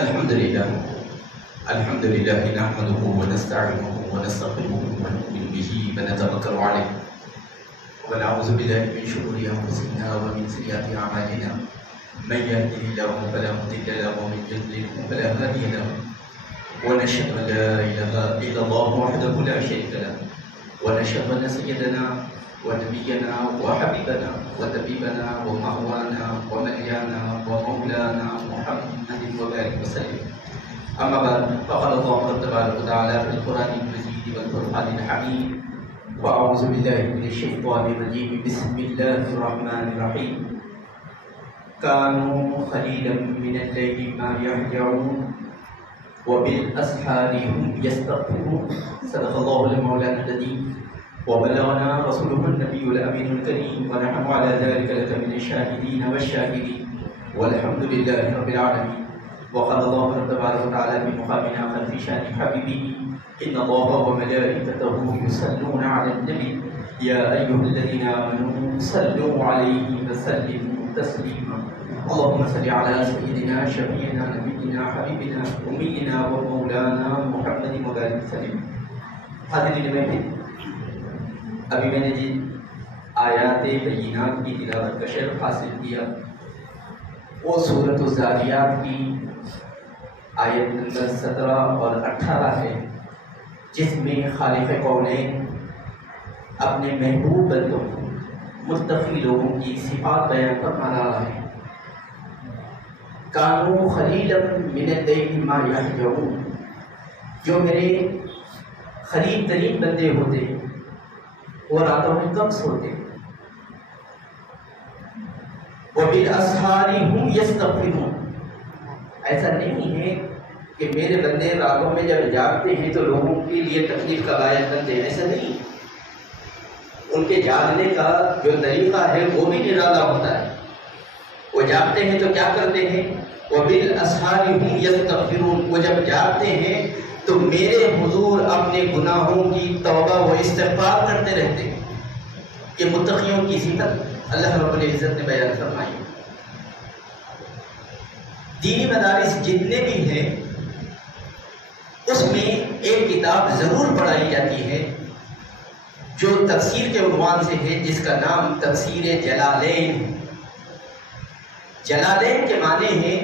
الحمد لله نحمده ونستعينه ونستغفره ونؤمن به ونتوكل عليه ونعوذ بالله من شرور انفسنا ومن سيئات اعمالنا من يهده الله فلا مضل له ومن يضلل فلا هادي له ونشهد ان لا اله الا الله وحده لا شريك له ونشهد ان سيدنا ونبينا وحبيبنا وطبيبنا ومأوانا وملجانا ومولانا محمد وبارك وسلم. أما بعد فقال الله تبارك وتعالى في القرآن المجيد والفرقان الحميد وأعوذ بالله من الشيطان الرجيم بسم الله الرحمن الرحيم. كانوا قليلا من الليل ما يهجعون وبالأسحار هم يستغفرون. صدق الله المولى العظيم وبلغنا رسوله النبي الأمين الكريم ونحن على ذلك لك من الشاهدين والشاكرين والحمد لله رب العالمين. وقال الله تبارك وتعالى في مقامنا في شان حبيبه إن الله وملائكته يصلون على النبي يا أيها الذين آمنوا صلوا عليه وسلموا تسليما. اللهم صل على سيدنا شفيعنا نبينا حبيبنا أمينا ومولانا محمد وبارك وسلم. حاضرین محفل، ابھی میں نے جن آیات بینات کی تلاوت کا شرف حاصل کیا وہ سورۃ الذاریات کی آیت نمبر 17 اور 18 ہے، جس میں خالق کونین اپنے محبوب بندوں متقی لوگوں کی صفات بیان فرما رہا ہے. کانوا قلیلا من اللیل ما یہجعون، جو میرے قریب ترین بندے ہوتے وہ راتوں میں کم سوتے. وبالاسحار هم یستغفرون، ایسا نہیں ہے کہ میرے بندے راتوں میں جب جاگتے ہیں تو لوگوں کے لیے تکلیف کا باعث بنتے ہیں، ایسا نہیں. ان کے جاگنے کا جو طریقہ ہے وہ بھی نرالا ہوتا ہے. وہ جاگتے ہیں تو کیا کرتے ہیں؟ وبالاسحار هم یستغفرون، وہ جب جاگتے ہیں تو میرے حضور اپنے گناہوں کی توبہ و استغفار کرتے رہتے ہیں. یہ متقیوں کی صفت اللہ رب العزت نے بیان فرمائی. دینی مدارس جتنے بھی ہیں اس میں ایک کتاب ضرور پڑھائی جاتی ہے جو تفسیر کے عنوان سے ہے، جس کا نام تفسیر جلالین. جلالین کے معنی ہیں،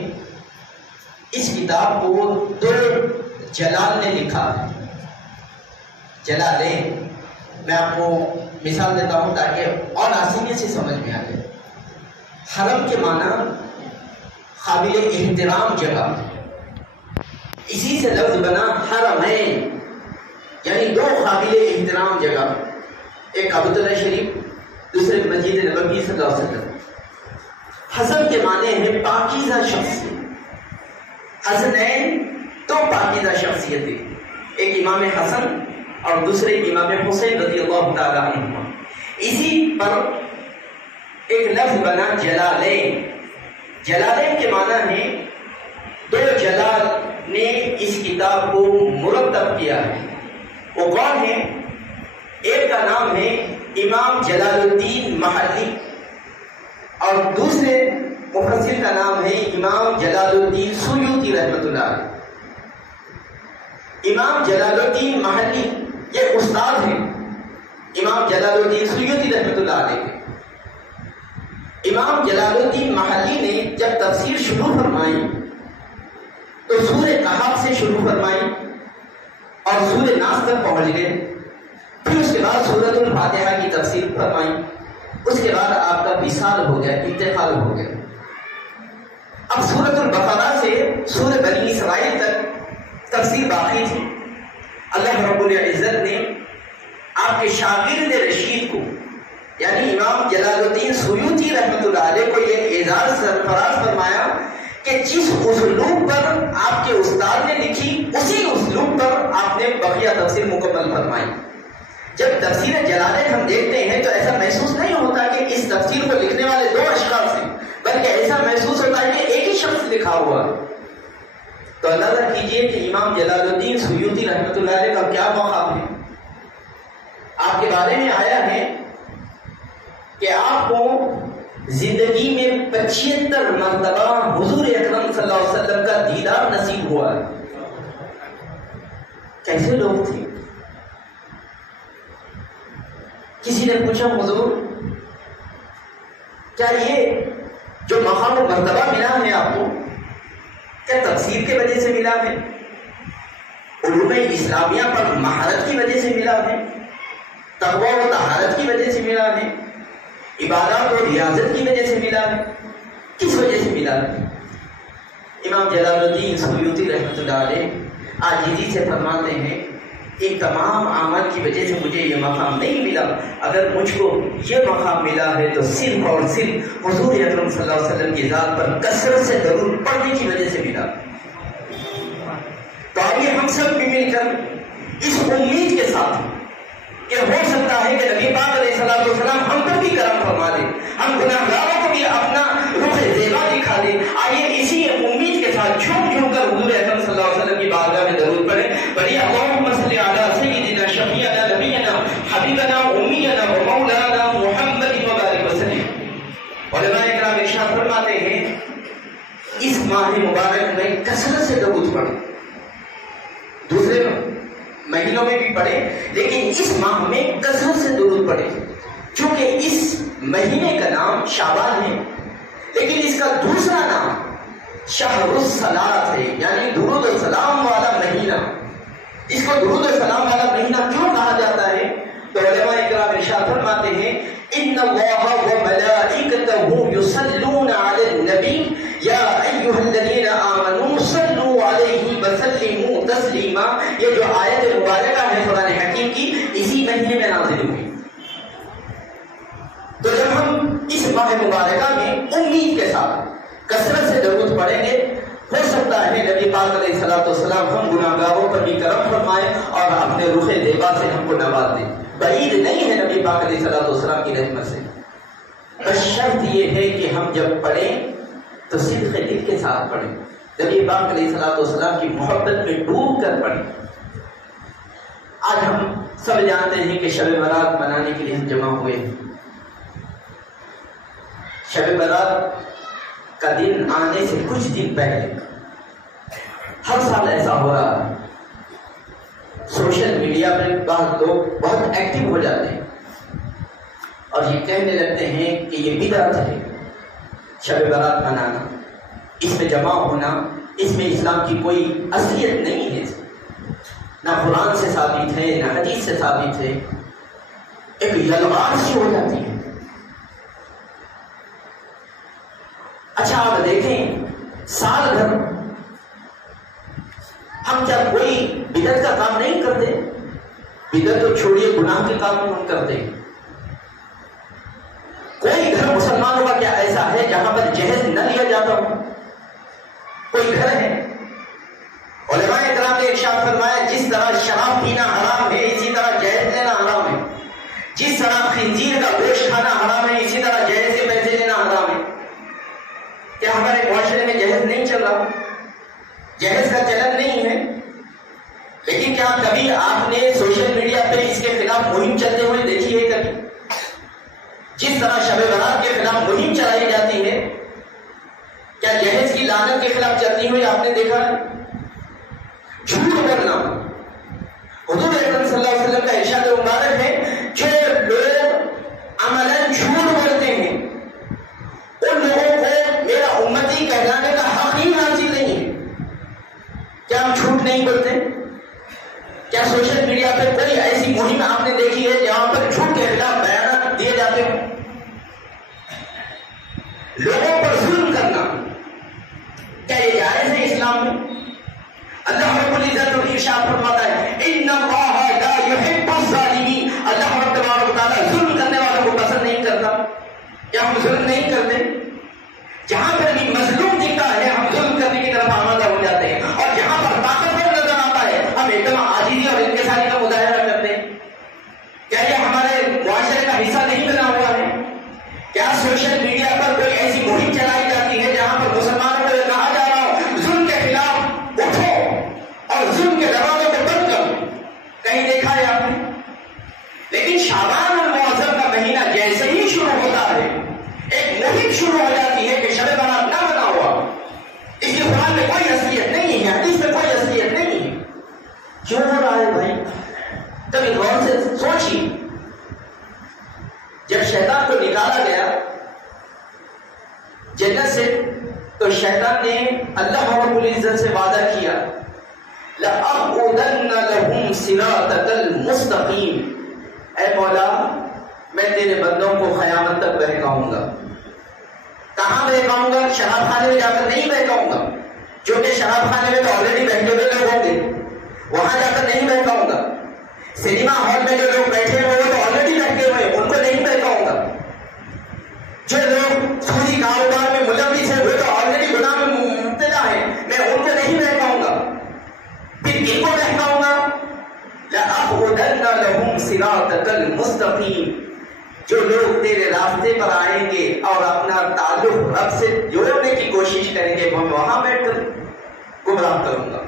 اس کتاب کو دو جلال نے لکھا ہے. جلالین میں آپ کو مثال دیتا ہوں تاکہ اور آسانی سے سمجھ میں آ جائے. حرم کے معنی قابل احترام جگہ، اسی سے لفظ بنا حرمین، یعنی دو قابل احترام جگہ، ایک کعبۃ اللہ شریف، دوسرے مسجد نبوی صلی اللہ علیہ وسلم. حسن کے معنی ہے پاکیزہ شخصیت. حسنین تو پاکیزہ شخصیتیں، ایک امام حسن اور دوسرے امام حسین رضی اللہ تعالیٰ عنہ. اسی پر ایک لفظ بنا جلالین. جلالین کے معنی ہے دو جلال نے اس کتاب کو مرتب کیا ہے. وہ کون ہے؟ ایک کا نام ہے امام جلال الدین محلی اور دوسرے مفسر کا نام ہے امام جلال الدین سیوطی رحمۃ اللہ علیہ. امام جلال الدین محلی یہ استاد ہیں امام جلال الدین سیوطی رحمۃ اللہ علیہ کے. امام جلال الدین محلی نے جب تفسیر شروع فرمائی تو سورہ کہف سے شروع فرمائی اور سورہ ناس تک پہنچ گئے. پھر اس کے بعد سورۃ الفاتحہ کی تفسیر فرمائی. اس کے بعد آپ کا وصال ہو گیا، انتقال ہو گیا. اب سورۃ البقرہ سے سورہ بنی اسرائیل تک تفسیر باقی تھی. اللہ رب العزت نے آپ کے شاگرد رشید کو یعنی امام جلال الدین سیوطی رحمۃ اللہ علیہ کو یہ اعزاز سرفراز فرمایا کہ جس اسلوب پر آپ کے استاد نے لکھی اسی اسلوب پر آپ نے بقیہ تفسیر مکمل فرمائی. جب تفسیر جلالین ہم دیکھتے ہیں تو ایسا محسوس نہیں ہوتا کہ اس تفسیر کو لکھنے والے دو اشخاص ہیں، بلکہ ایسا محسوس ہوتا ہے کہ ایک ہی شخص لکھا ہوا. تو اندازہ کیجئے کہ امام جلال الدین سیوطی رحمۃ اللہ علیہ کا کیا مقام ہے. آپ کے بارے میں آیا ہے کہ آپ کو زندگی میں 75 مرتبہ حضور اکرم صلی اللہ علیہ وسلم کا دیدار نصیب ہوا ہے. کیسے لوگ تھے؟ کسی نے پوچھا حضور کیا یہ جو مقام و مرتبہ ملا ہے آپ کو کیا تفسیر کی وجہ سے ملا ہے؟ علوم اسلامیہ پر مہارت کی وجہ سے ملا ہے؟ تقوی و طہارت کی وجہ سے ملا ہے؟ عبادات و ریاضت کی وجہ سے ملا ہے؟ کس وجہ سے ملا ہے؟ امام جلال الدین سیوطی رحمۃ اللہ علیہ عاجزی سے فرماتے ہیں ایک تمام اعمال کی وجہ سے مجھے یہ مقام نہیں ملا. اگر مجھ کو یہ مقام ملا ہے تو صرف اور صرف حضور اکرم صلی اللہ علیہ وسلم کی ذات پر کثرت سے درود پڑھنے کی وجہ سے ملا. تو آئیے ہم سب بھی مل کر اس امید کے ساتھ کہ ہو سکتا ہے کہ نبی پاک علیہ الصلوۃ والسلام ہم پر بھی کرم فرما دے, ہم گناہگاروں کو بھی اپنا رخ زیبا دکھا دے. آئیے اسی امید کے ساتھ جھوم جھوم کر حضور اکرم صلی اللہ علیہ وسلم کی بارگاہ میں درود پڑھیں. بڑی اللہم صلی علی سیدنا شفیعنا نبینا حبیبنا امینا و مولانا محمد وبارک وسلم. علماء کرام ارشاد فرماتے ہیں اس ماہ مبارک میں کثرت سے درود پڑھیں. دوسرے مہینوں میں بھی پڑھیں لیکن اس ماہ میں کثرت سے درود پڑھیں. چونکہ اس مہینے کا نام شعبان ہے لیکن اس کا دوسرا نام شہر الصلاۃ ہے, یعنی درود و سلام والا مہینہ. اس کو درود و سلام والا مہینہ کیوں کہا جاتا ہے؟ تو علماء کرام ارشاد فرماتے ہیں ان اللہ وملائکتہ یصلون علی النبی یا ایھا الذین آمنوا صلوا علیہ وسلموا تسلیما. یہ جو آیت مبارکہ ہے قرآن حکیم کی اسی مہینے میں نازل ہوئی. تو جب ہم اس ماہ مبارکہ میں امید کے ساتھ کثرت سے درود پڑھیں گے ہو سکتا ہے نبی پاک علیہ الصلوۃ والسلام ہم گناہگاروں پر بھی کرم فرمائیں اور اپنے رخ زیبا سے ہم کو نواز دیں. بعید نہیں ہے نبی پاک علیہ الصلوۃ والسلام کی رحمت سے. بس شرط یہ ہے کہ ہم جب پڑھیں تو صدق دل کے ساتھ پڑھیں, نبی پاک علیہ الصلوۃ والسلام کی محبت میں ڈوب کر پڑھیں. آج ہم سب جانتے ہیں کہ شب برات منانے کے لیے ہم جمع ہوئے ہیں. شب برات کا دن آنے سے کچھ دن پہلے ہر سال ایسا ہو رہا ہے. سوشل میڈیا پہ بعض لوگ بہت ایکٹیو ہو جاتے ہیں اور یہ کہنے لگتے ہیں کہ یہ بدعت ہے شب برات منانا, اس میں جمع ہونا, اس میں اسلام کی کوئی اصلیت نہیں ہے, نہ قرآن سے ثابت ہے نہ حدیث سے ثابت ہے. ایک یلغار سی ہو جاتی ہے. اچھا آپ دیکھیں سال بھر ہم کیا کوئی بدعت کا کام نہیں کرتے؟ بدعت تو چھوڑیے گناہ کے کام ہم کرتے ہیں. کوئی گھر مسلمانوں کا کیا ایسا ہے جہاں پر جہیز نہ لیا جاتا ہو؟ کوئی گھر ہے؟ علماء کرام نے ارشاد فرمایا جس طرح شراب پینا حرام ہے اسی طرح جہیز لینا حرام ہے. جس طرح خنزیر کا گوشت کھانا حرام ہے اسی طرح جہیز سے پیسے لینا حرام ہے. کیا ہمارے معاشرے میں جہیز نہیں چل رہا؟ جہیز کا چلن نہیں ہے. لیکن کیا کبھی آپ نے سوشل میڈیا پہ اس کے خلاف مہم چلتے ہوئے دیکھی ہے؟ کبھی جس طرح شب برات کے خلاف مہم چلائی جاتی ہے کیا جہیز کی لعنت کے خلاف چلتی ہوئی آپ نے دیکھا ہے؟ جھوٹ بولنا حضور اکرم صلی اللہ علیہ وسلم کا ارشاد مبارک ہے جو لوگ عملاً جھوٹ بولتے ہیں ان لوگوں کو میرا امتی کہلانے کا حق ہی حاصل نہیں ہے. کیا ہم جھوٹ نہیں بولتے؟ کیا سوشل میڈیا پہ کوئی ایسی مہم آپ نے دیکھی ہے جہاں پر جھوٹ کے خلاف بیانات دیے جاتے ہیں؟ لوگوں پر ظلم کرنا کیا یہ جائز ہے اسلام میں؟ اللہ رب العزت ارشاد فرماتا ہے ان اللہ لا يحب الظالمین. اللہ رب تبارک و تعالی ظلم کرنے والوں کو پسند نہیں کرتا. کیا ہم ظلم نہیں کرتے؟ جہاں پر بھی مظلوم دکھتا ہے ہم ظلم کرنے کی طرف آمادہ ہو جاتے ہیں اور جہاں پر طاقتور نظر آتا ہے ہم ایک دم عاجزی اور انکساری کا مظاہرہ کرتے ہیں. کیا یہ ہمارے معاشرے کا حصہ نہیں بنا ہوا ہے؟ کیا سوشل میڈیا پر کوئی ایسی مہم چلائی جاتی ہے جہاں پر مسلمانوں کو یہ کہا جا رہا ہو ظلم کے خلاف اٹھو اور ظلم کے دروازوں کو بند کرو؟ کہیں تو شیطان نے اللہ رب العزت سے وعدہ کیا لَأَقْعُدَنَّ لَهُمْ صِرَاطَكَ الْمُسْتَقِيمَ، اے مولا میں تیرے بندوں کو قیامت تک بہکاؤں گا۔ کہاں بہکاؤں گا؟ شراب خانے میں جا کر نہیں بہکاؤں گا، کیونکہ شراب خانے میں تو آلریڈی بہکے ہوئے لوگ ہوں گے، وہاں جا کر نہیں بہکاؤں گا۔ سنیما ہال میں جو لوگ بیٹھے ہوئے وہ تو آلریڈی بہکے ہوئے، ان کو نہیں بہکاؤں گا۔ جو لوگ سودی کاروبار میں ملوث ہیں وہ تو آلریڈی گناہ میں مبتلا ہے، میں ان کو نہیں بہکاؤں گا۔ پھر کن کو بہکاؤں گا؟ لَأَقْعُدَنَّ لَهُمْ صِرَاطَكَ الْمُسْتَقِيمَ، جو لوگ تیرے راستے پر آئیں گے اور اپنا تعلق رب سے جوڑنے کی کوشش کریں گے، میں وہاں بیٹھ کر گمراہ کروں گا۔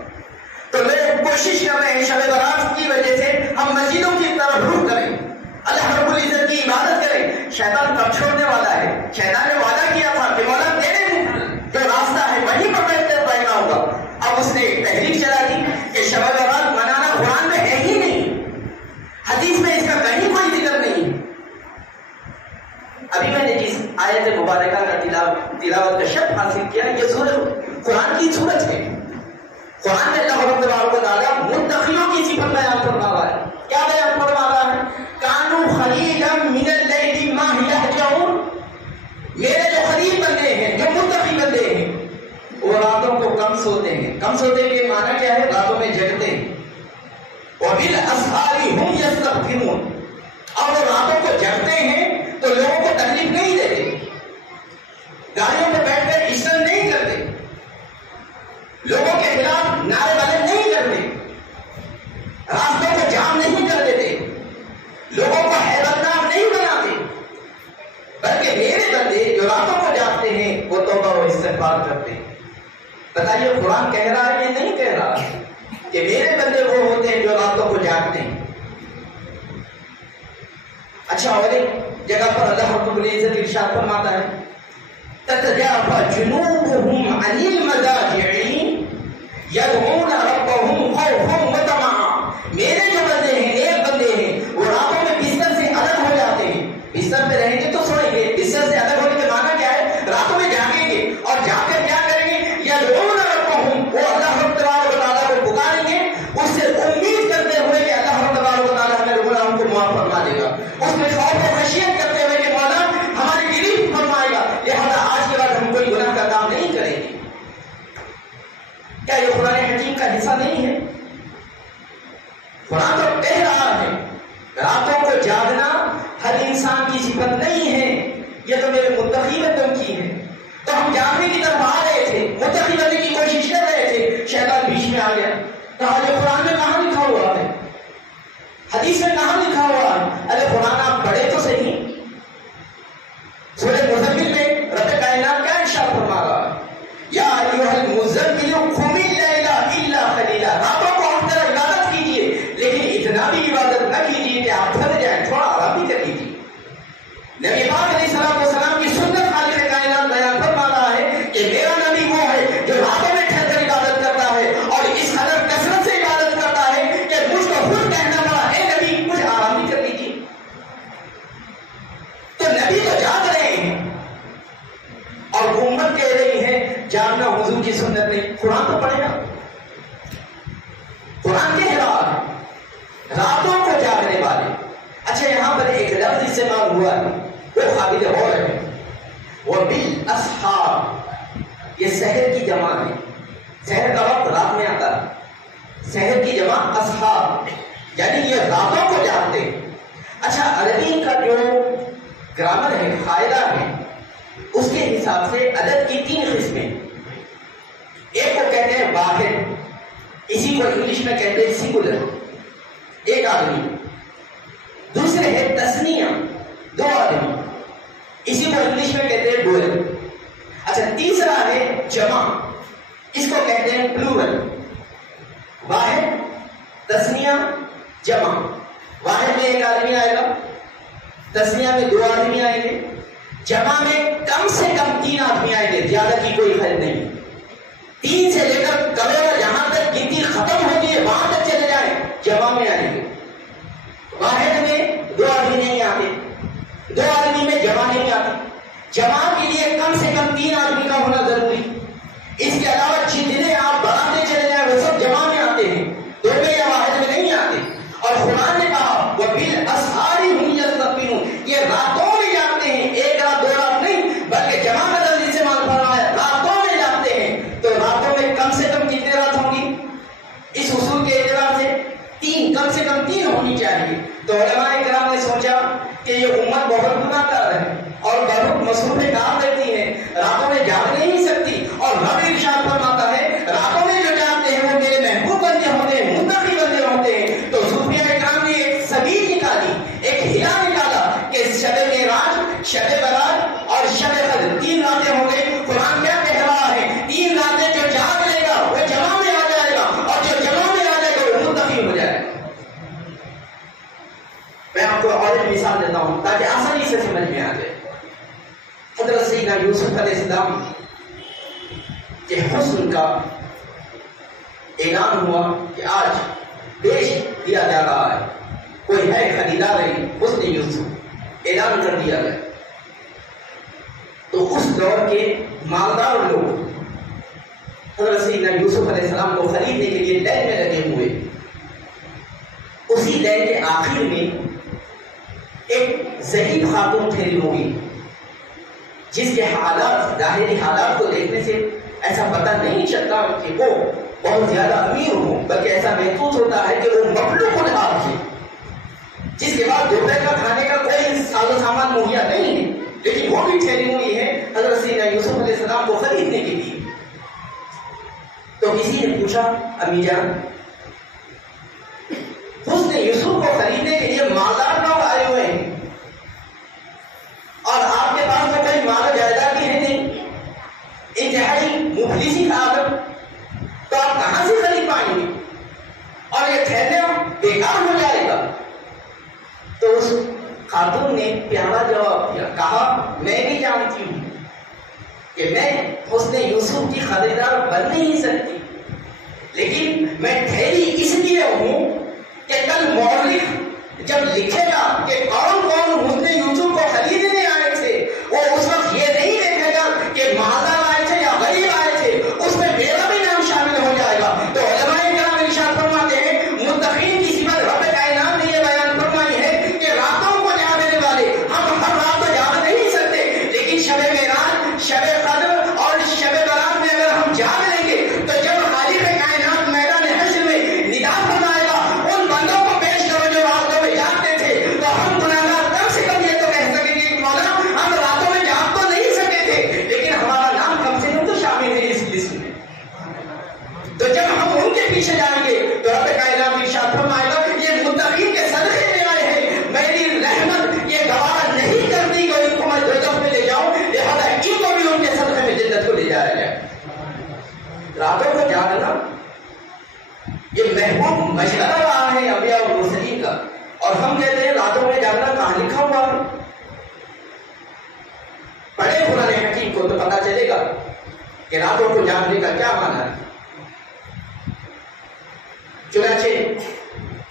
تو لوگ کوشش کر رہے ہیں شب برات کی وجہ سے ہم مسجدوں کی طرف رخ کریں، اللہ رب العزت کی عبادت کریں۔ شیطان کب چھوڑنے والا ہے؟ شیطان نے وعدہ کیا تھا کہ مولا تیرے جو راستہ ہے وہیں پر بیٹھنا ہوگا۔ اب اس نے ایک تحریک چلا دی کہ شب برات منانا قرآن میں ہے ہی نہیں، حدیث میں اس کا کہیں کوئی ذکر نہیں۔ ابھی میں نے جس آیت مبارکہ کا تلاوت کا شرف حاصل کیا، یہ سورت قرآن کی سورت ہے۔ قرآن میں اللہ رب تعالیٰ متقیوں کی صفت بیان فرما رہا ہے۔ کیا بیان فرما رہا ہے؟ کانوا قلیلا من اللیل ما یہجعون، میرے جو قریب بندے ہیں، جو متقی بندے ہیں، وہ راتوں کو کم سوتے ہیں۔ کم سوتے کے معنی کیا ہے؟ راتوں میں جگتے ہیں۔ وبالاسحار هم یستغفرون، اور وہ راتوں کو جگتے ہیں تو لوگوں کو تکلیف نہیں دیتے، گاڑیوں میں بیٹھ کر اشتن نہیں کرتے، لوگوں کے خلاف نعرے بلند نہیں کرتے، راستوں کو جام نہیں کر دیتے، لوگوں کو حیرتناک نہیں بناتے، بلکہ میرے بندے جو راتوں کو جاگتے ہیں وہ توبہ و استغفار کرتے ہیں۔ بتائیے قرآن کہہ رہا ہے یا نہیں کہہ رہا کہ میرے بندے وہ ہوتے ہیں جو راتوں کو جاگتے ہیں؟ اچھا، اور ایک جگہ پر اللہ رب العزت ارشاد فرماتا ہے تتجافى جنوبهم عن المضاجع يدعون ربهم خوفا وطمعا، میرے جو بندے ہیں، نیک بندے ہیں، وہ راتوں میں بستر سے الگ ہو جاتے ہیں۔ بستر پہ رہیں گے تو سوئیں گے، بستر سے الگ ہونے کے معنی کیا ہے؟ راتوں میں جاگیں گے، اور جاگ کر کیا کریں گے؟ يدعون ربهم، وہ اللہ رب تعالیٰ کو پکاریں گے، اس سے امید کرتے ہوئے کہ اللہ رب تعالیٰ ہمارے گناہوں کو معاف فرما دے گا، اس میں خوف و خشیت کرتے ہوئے کہ مولا ہماری گریف فرمائے گا، لہذا آج کے بعد ہم کوئی گناہ کا کام نہیں کریں گے۔ کیا یہ قرآن حکیم کا حصہ نہیں ہے؟ قرآن تو کہہ رہا ہے راتوں کو جاگنا ہر انسان کی صفت نہیں ہے، یہ تو میرے متقی بندوں کی ہے۔ تو ہم جاگنے کی طرف آ رہے تھے، متقی بننے کی کوشش کر رہے تھے، شیطان بیچ میں آ گیا۔ کہا یہ قرآن میں کہاں لکھا ہوا ہے؟ حدیث میں کہاں لکھا ہوا ہے؟ ارے قرآن آپ پڑھے تو صحیح۔ سورہ مزمل میں رب کائنات کیا ارشاد فرما رہا ہے؟ یا ایھا المزمل قم اللیل الا قلیلا، راتوں کو آپ ذرا عبادت کیجیے، لیکن اتنا بھی عبادت نہ کیجیے کہ آپ تھک جائیں، تھوڑا آرام بھی کر لیجیے۔ نبی پاک علیہ السلام کی سنت خالق کائنات بیان فرما رہا ہے کہ میرا نبی وہ ہے جو راتوں میں ٹھہر کر عبادت کرتا ہے، اور اس قدر کثرت سے عبادت کرتا ہے کہ مجھ کو خود کہنا پڑا اے نبی مجھے آرام بھی کر لیجیے۔ تو نبی تو جاگ رہے ہیں اور امت کہہ رہی ہے جاگنا حضور کی سنت نہیں۔ قرآن تو پڑھے نا، قرآن کہہ رہا ہے راتوں کو جاگنے والے۔ اچھا، یہاں پر ایک لفظ استعمال ہوا ہے وہ قابل غور ہے، وہ بالاسحار، یہ سحر کی جمع ہے۔ سحر کا وقت رات میں آتا ہے، سحر کی جمع اسحار، یعنی یہ راتوں کو جاگتے۔ اچھا، عربی کا جو گرامر ہے، قاعدہ ہے، اس کے حساب سے عدد کی 3 قسمیں، ایک کو کہتے ہیں واحد، اسی کو انگلش میں کہتے ہیں سنگولر، ایک آدمی۔ دوسرے ہے تثنیہ، 2 آدمی، اسی کو انگلش میں کہتے ہیں ڈوئل۔ اچھا، تیسرا ہے جمع، اس کو کہتے ہیں پلورل۔ واحد، تثنیہ، جمع۔ واحد میں 1 آدمی آئے گا، تثنیہ میں 2 آدمی آئیں گے، جمع میں کم سے کم 3 آدمی آئیں گے، زیادہ کی کوئی خیر نہیں۔ 3 سے لے کر کبھی جہاں تک گنتی ختم ہوگی ہے وہاں تک چلے جائیں، جمع میں آئیں گے۔ واحد میں 2 آدمی نہیں آتے، 2 آدمی میں جمع نہیں آتی، جمع کے لیے کم سے کم 3 آدمی کا ہونا ضروری۔ کہ حسن کا اعلان ہوا کہ آج بیچ دیا جا رہا ہے، کوئی ہے خریدار ہے حسن یوسف، اعلان کر دیا گیا. تو اس دور کے مالدار لوگ حضرت سیدنا یوسف علیہ السلام کو خریدنے کے لیے لین میں لگے ہوئے. اسی لین کے آخر میں ایک ضعیف خاتون ٹھہری ہوگی جس کے حالات، ظاہری حالات کو دیکھنے سے ایسا پتہ نہیں چلتا کہ وہ بہت زیادہ امیر ہو، بلکہ ایسا محسوس ہوتا ہے کہ وہ مخلوق الحال ہے، جس کے بعد دوپہر کا کھانے کا کوئی ساز و سامان مہیا نہیں ہے، لیکن وہ بھی ٹھہری ہوئی ہے حضرت سیدنا یوسف علیہ السلام کو خریدنے کے لیے. تو کسی نے پوچھا امی جان، حسن یوسف کو خریدنے کے لیے مالدار لوگ آئے ہوئے ہیں اور آپ کے پاس میں کوئی مال و جائیداد بھی ہے نہیں، انتہائی مفلسی کا عادت، تو آپ کہاں سے خرید پائیں گے اور یہ ٹھہرنا بیکار ہو جائے گا. تو اس خاتون نے پیارا جواب دیا، کہا میں بھی جانتی ہوں کہ میں حسن یوسف کی خریدار بن نہیں سکتی، لیکن میں ٹھہری اس لیے ہوں کہ کل مورخ جب لکھے گا کہ کون کون حسن یوسف کو خریدنے آئے تھے، وہ اس وقت یہ نہیں دیکھے گا کہ مالدار آئے تھے یا غریب آئے تھے، اس میں میرا بھی نام شامل ہو جائے گا. تو علماء کرام ارشاد فرماتے ہیں متقین کی صفت رب کائنات نے یہ بیان فرمائی ہے کہ راتوں کو جاگنے والے، ہم ہر رات کو جاگ نہیں سکتے، لیکن شب معراج، شب قدر اور شب برات میں اگر ہم جاگ لیں گے تو جب خالق کائنات میدان حشر میں ندا فرمائے گا ان بندوں کو پیش کرو جو راتوں میں جاگتے تھے، تو ہم گناہگار کم سے کم یہ تو کہہ سکیں گے کہ مولا ہم راتوں میں جاگ تو نہیں سکے تھے، لیکن ہمارا نام کم سے کم تو شامل ہے اس لسٹ میں. تو جب ہم ان کے پیچھے جائیں گے تو رب کائنات ارشاد فرمائے گا یہ متقین کے صدقے میں آئے ہیں، میری رحمت یہ گوارا نہیں کرتی کہ ان کو میں دوزخ میں لے جاؤں، لہذا ان کو بھی ان کے صدقے میں جنت کو لے جایا جائے. راتوں کو جاگنا یہ محبوب مشورہ رہا ہے انبیاء اور مرسلین کا، اور ہم کہتے ہیں راتوں میں جاگنا کہاں لکھا ہوا ہے؟ پڑھے قرآن حکیم کو تو پتا چلے گا کہ راتوں کو جاگنے کا کیا معنی ہے. چنانچہ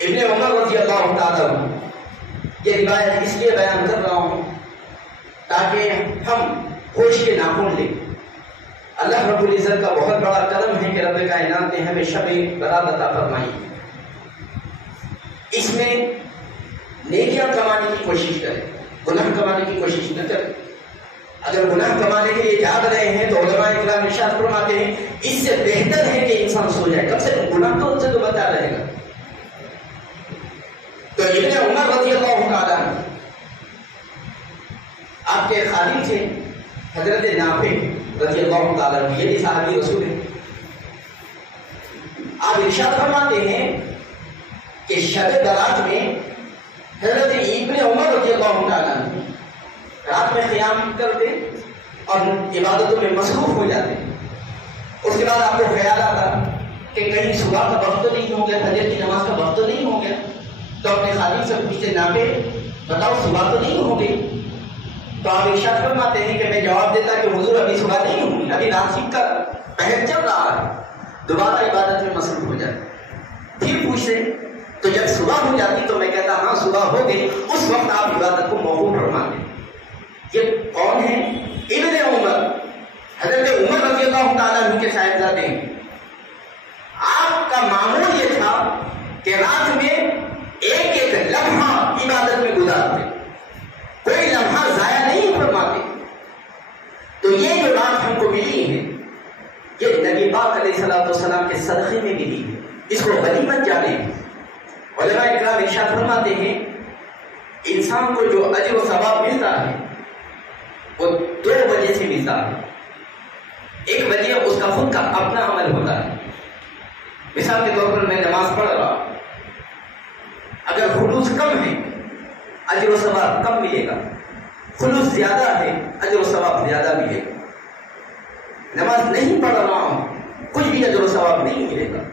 ابن عمر رضی اللہ تعالیٰ یہ روایت اس لیے بیان کر رہا ہوں تاکہ ہم ہوش کے ناخن لیں. اللہ رب العزت کا بہت بڑا کرم ہے کہ رب کائنات نے ہمیں شب برات عطا فرمائی. اس میں نیکیاں کمانے کی کوشش کریں، گناہ کمانے کی کوشش نہ کریں. اگر گناہ کمانے کے لیے جاگ رہے ہیں تو علماء اکرام ارشاد فرماتے ہیں اس سے بہتر ہے کہ انسان سو جائے، کم سے کم گناہ تو ان سے تو بچا رہے گا. تو ابن عمر رضی اللہ تعالیٰ آپ کے خادم تھے حضرت نافع رضی اللہ تعالیٰ، یہ بھی صحابی رسول ہے. آپ ارشاد فرماتے ہیں کہ شب برات میں حضرت ابن عمر رضی اللہ تعالیٰ رات میں قیام کرتے اور عبادتوں میں مصروف ہو جاتے. اس کے بعد آپ کو خیال آتا کہ کہیں صبح کا وقت تو نہیں ہو گیا، فجر کی نماز کا وقت تو نہیں ہو گیا، تو اپنے خادم سے پوچھتے نافع بتاؤ صبح تو نہیں ہو گئی؟ تو آپ ارشاد فرماتے ہیں کہ میں جواب دیتا کہ حضور ابھی صبح نہیں ہوئی، ابھی رات کا پہر چل رہا ہے. دوبارہ عبادت میں مصروف ہو جاتے. پھر پوچھتے تو جب صبح ہو جاتی تو میں کہتا ہاں صبح ہو گئی، اس وقت آپ عبادت کو موقوف فرما دیں. یہ کون ہے؟ ابن عمر، حضرت عمر رضی اللہ تعالیٰ عنہ کے صاحبزادے ہیں. آپ کا معمول یہ تھا کہ رات میں ایک ایک لمحہ عبادت میں گزارتے، کوئی لمحہ ضائع نہیں فرماتے. تو یہ جو رات ہم کو ملی ہے یہ نبی پاک علیہ السلام کے صدقے میں ملی ہے، اس کو غنیمت جانے. علماء اکرام ارشاد فرماتے ہیں انسان کو جو اجر و ثواب ملتا ہے وہ دو وجہ سے ملتا ہے. ایک وجہ اس کا خود کا اپنا عمل ہوتا ہے. مثال کے طور پر میں نماز پڑھ رہا، اگر خلوص کم ہے اجر و ثواب کم ملے گا، خلوص زیادہ ہے اجر و ثواب زیادہ ملے گا. نماز نہیں پڑھ رہا ہوں کچھ بھی اجر و ثواب نہیں ملے گا.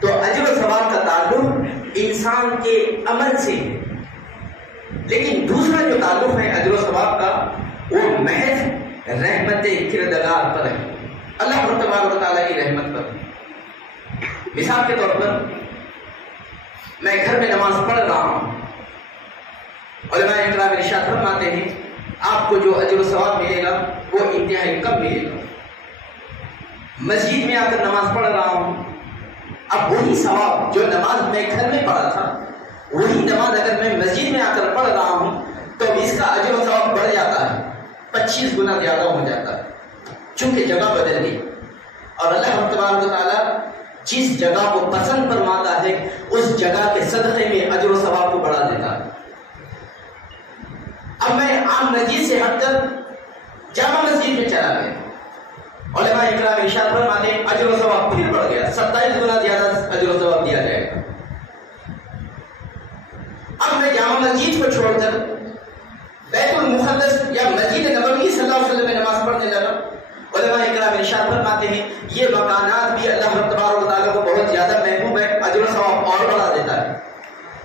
تو اجر و ثواب کا تعلق انسان کے عمل سے ہے، لیکن دوسرا جو تعلق ہے اجر و ثواب کا وہ محض رحمت کردگار پر ہے. اللہ تبارک مثال کے طور پر میں گھر میں نماز پڑھ رہا ہوں، علماء اکرام ارشاد فرماتے ہیں آپ کو جو اجر و ثواب ملے گا وہ انتہائی کم ملے گا۔ مسجد میں آ کر نماز پڑھ رہا ہوں، اب وہی ثواب جو نماز میں گھر میں پڑھا تھا وہی نماز اگر میں مسجد میں آ کر پڑھ رہا ہوں تو اس کا اجر و ثواب بڑھ جاتا ہے، 25 گنا زیادہ ہو جاتا ہے، چونکہ جگہ بدل گئی۔ اور اللہ تبارک و تعالیٰ جس جگہ کو پسند فرماتا ہے اس جگہ کے صدقے میں اجر و ثواب کو بڑھا دیتا ہے۔ اب میں عام مسجد سے ہٹ کر جامع مسجد میں چلا گیا، علماء اکرام ارشاد فرماتے ہیں اجر و ثواب پھر بڑھ گیا، 27 گنا زیادہ اجر و ثواب دیا جائے گا۔ اب میں جامع مسجد کو چھوڑ کر بیت المقدس یا مسجد نبوی صلی اللہ علیہ وسلم میں نماز پڑھنے لگا، علماء اکرام ارشاد فرماتے ہیں یہ مکانات بھی اللہ تبارک و تعالیٰ کو بہت زیادہ محبوب ہے، اجر و ثواب اور بڑھا دیتا ہے۔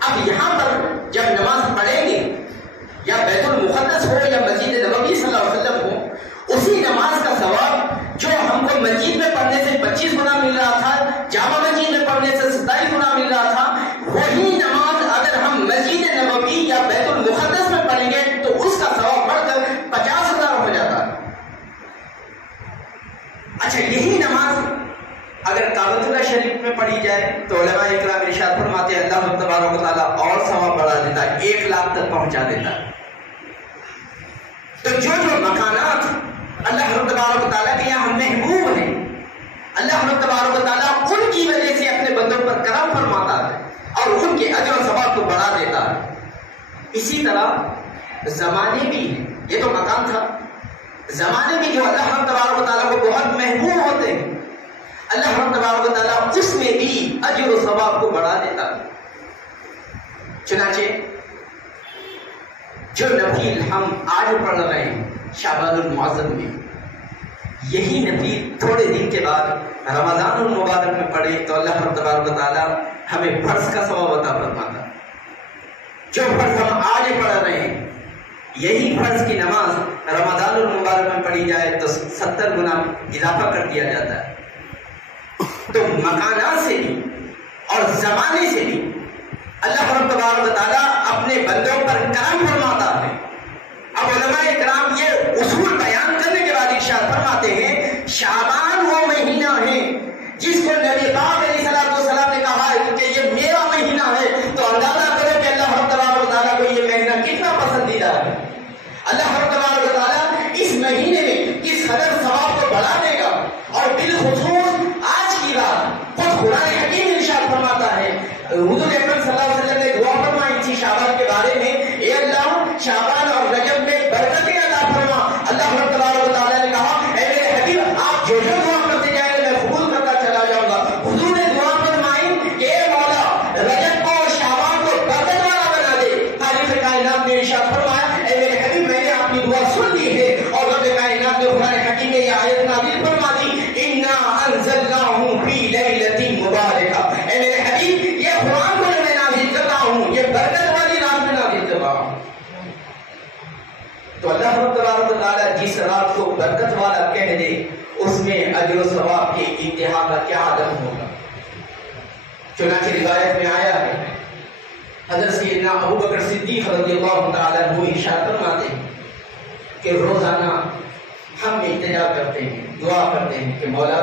اب یہاں پر جب نماز پڑھیں گے یا بیت المقدس ہو یا مسجد نبوی صلی اللہ علیہ وسلم ہو، اسی نماز کا ثواب جو ہم کو مسجد میں پڑھنے سے 25 گنا مل رہا تھا، جامع مسجد میں پڑھنے سے 27 گنا مل رہا تھا، وہی نماز اگر ہم مسجد نبوی یا بیت المقدس میں پڑھیں گے تو اس کا ثواب بڑھ کر 50,000 ہو جاتا ہے۔ اچھا، یہی نماز اگر کعبۃ اللہ شریف میں پڑھی جائے تو علماء اکرام ارشاد فرماتے ہیں اللہ تبارک و تعالیٰ اور ثواب بڑھا دیتا ہے، 1 لاکھ تک پہنچا دیتا ہے۔ تو جو مکانات اللہ تبارک و تعالیٰ کے یہاں محبوب ہیں، اللہ تبارک و تعالیٰ ان کی وجہ سے اپنے بندوں پر کرم فرماتا ہے اور ان کے اجر و ثواب کو بڑھا دیتا ہے۔ اسی طرح زمانے بھی ہیں، یہ تو مکان تھا، زمانے بھی جو اللہ تبارک و تعالیٰ کو بہت محبوب ہوتے ہیں، اللہ تبارک و تعالیٰ اس میں بھی اجر و ثواب کو بڑھا دیتا ہے۔ چنانچہ جو نفل ہم آج پڑھ رہے ہیں شعبان المعظم میں، یہی نفل تھوڑے دن کے بعد رمضان المبارک میں پڑھے تو اللہ تبارک و تعالیٰ ہمیں فرض کا ثواب عطا فرماتا ہے۔ جو فرض ہم آج پڑھ رہے ہیں یہی فرض کی نماز رمضان المبارک میں پڑھی جائے تو 70 گنا اضافہ کر دیا جاتا ہے۔ تو مکانات سے بھی اور زمانے سے بھی اللہ تبارک و تعالیٰ اپنے بندوں پر کرم فرماتا ہے۔ اب علماء کرام یہ اصول بیان کرنے کے بعد ارشاد فرماتے ہیں شعبان وہ مہینہ ہے جس کو نبی پاک علیہ السلام نے کہا ہے کہ یہ میرا مہینہ ہے، تو اندازہ کرو کہ اللہ تبارک و تعالیٰ کو یہ مہینہ کتنا پسندیدہ ہے۔ اللہ تبارک و تعالیٰ اس مہینے میں کس قدر ثواب کو بڑھا دے گا، اور بالخصوص آج کی رات خود قرآن حکیم ارشاد فرماتا ہے، حضور اکرم صلی اللہ علیہ وسلم نے دعا فرمائی تھی شعبان کے بارے میں، اے اللہ شعبان اور رجب میں برکتیں عطا فرما۔ اللہ تبارک و تعالیٰ نے کہا اے میرے حبیب آپ جو دعا کرتے جائیں گے میں قبول کرتا چلا جاؤں گا۔ حضور نے دعا فرمائی کہ اے مولا رجب کو اور شعبان کو برکت والا بنا دے۔ خالق کائنات نے ارشاد فرمایا اے میرے حبیب میں نے آپ کی دعا سن لی ہے، اور رب کائنات نے قرآن حکیم میں یہ آیت نازل فرما دی انا انزلناہ فی لیلۃ مبارکہ۔ اے میرے حبیب یہ قرآن کو میں نازل کر رہا ہوں، یہ برکت والی رات میں نازل کر رہا ہوں۔ تو اللہ تبارک و تعالیٰ جس رات کو برکت والا کہہ دے اس میں اجر و ثواب کے انتہا کا کیا عدم ہوگا۔ چنانچہ روایت میں آیا ہے حضرت سیدنا ابوبکر صدیق رضی اللہ تعالیٰ عنہ ارشاد فرماتے ہیں کہ روزانہ ہم التجا کرتے ہیں، دعا کرتے ہیں کہ مولا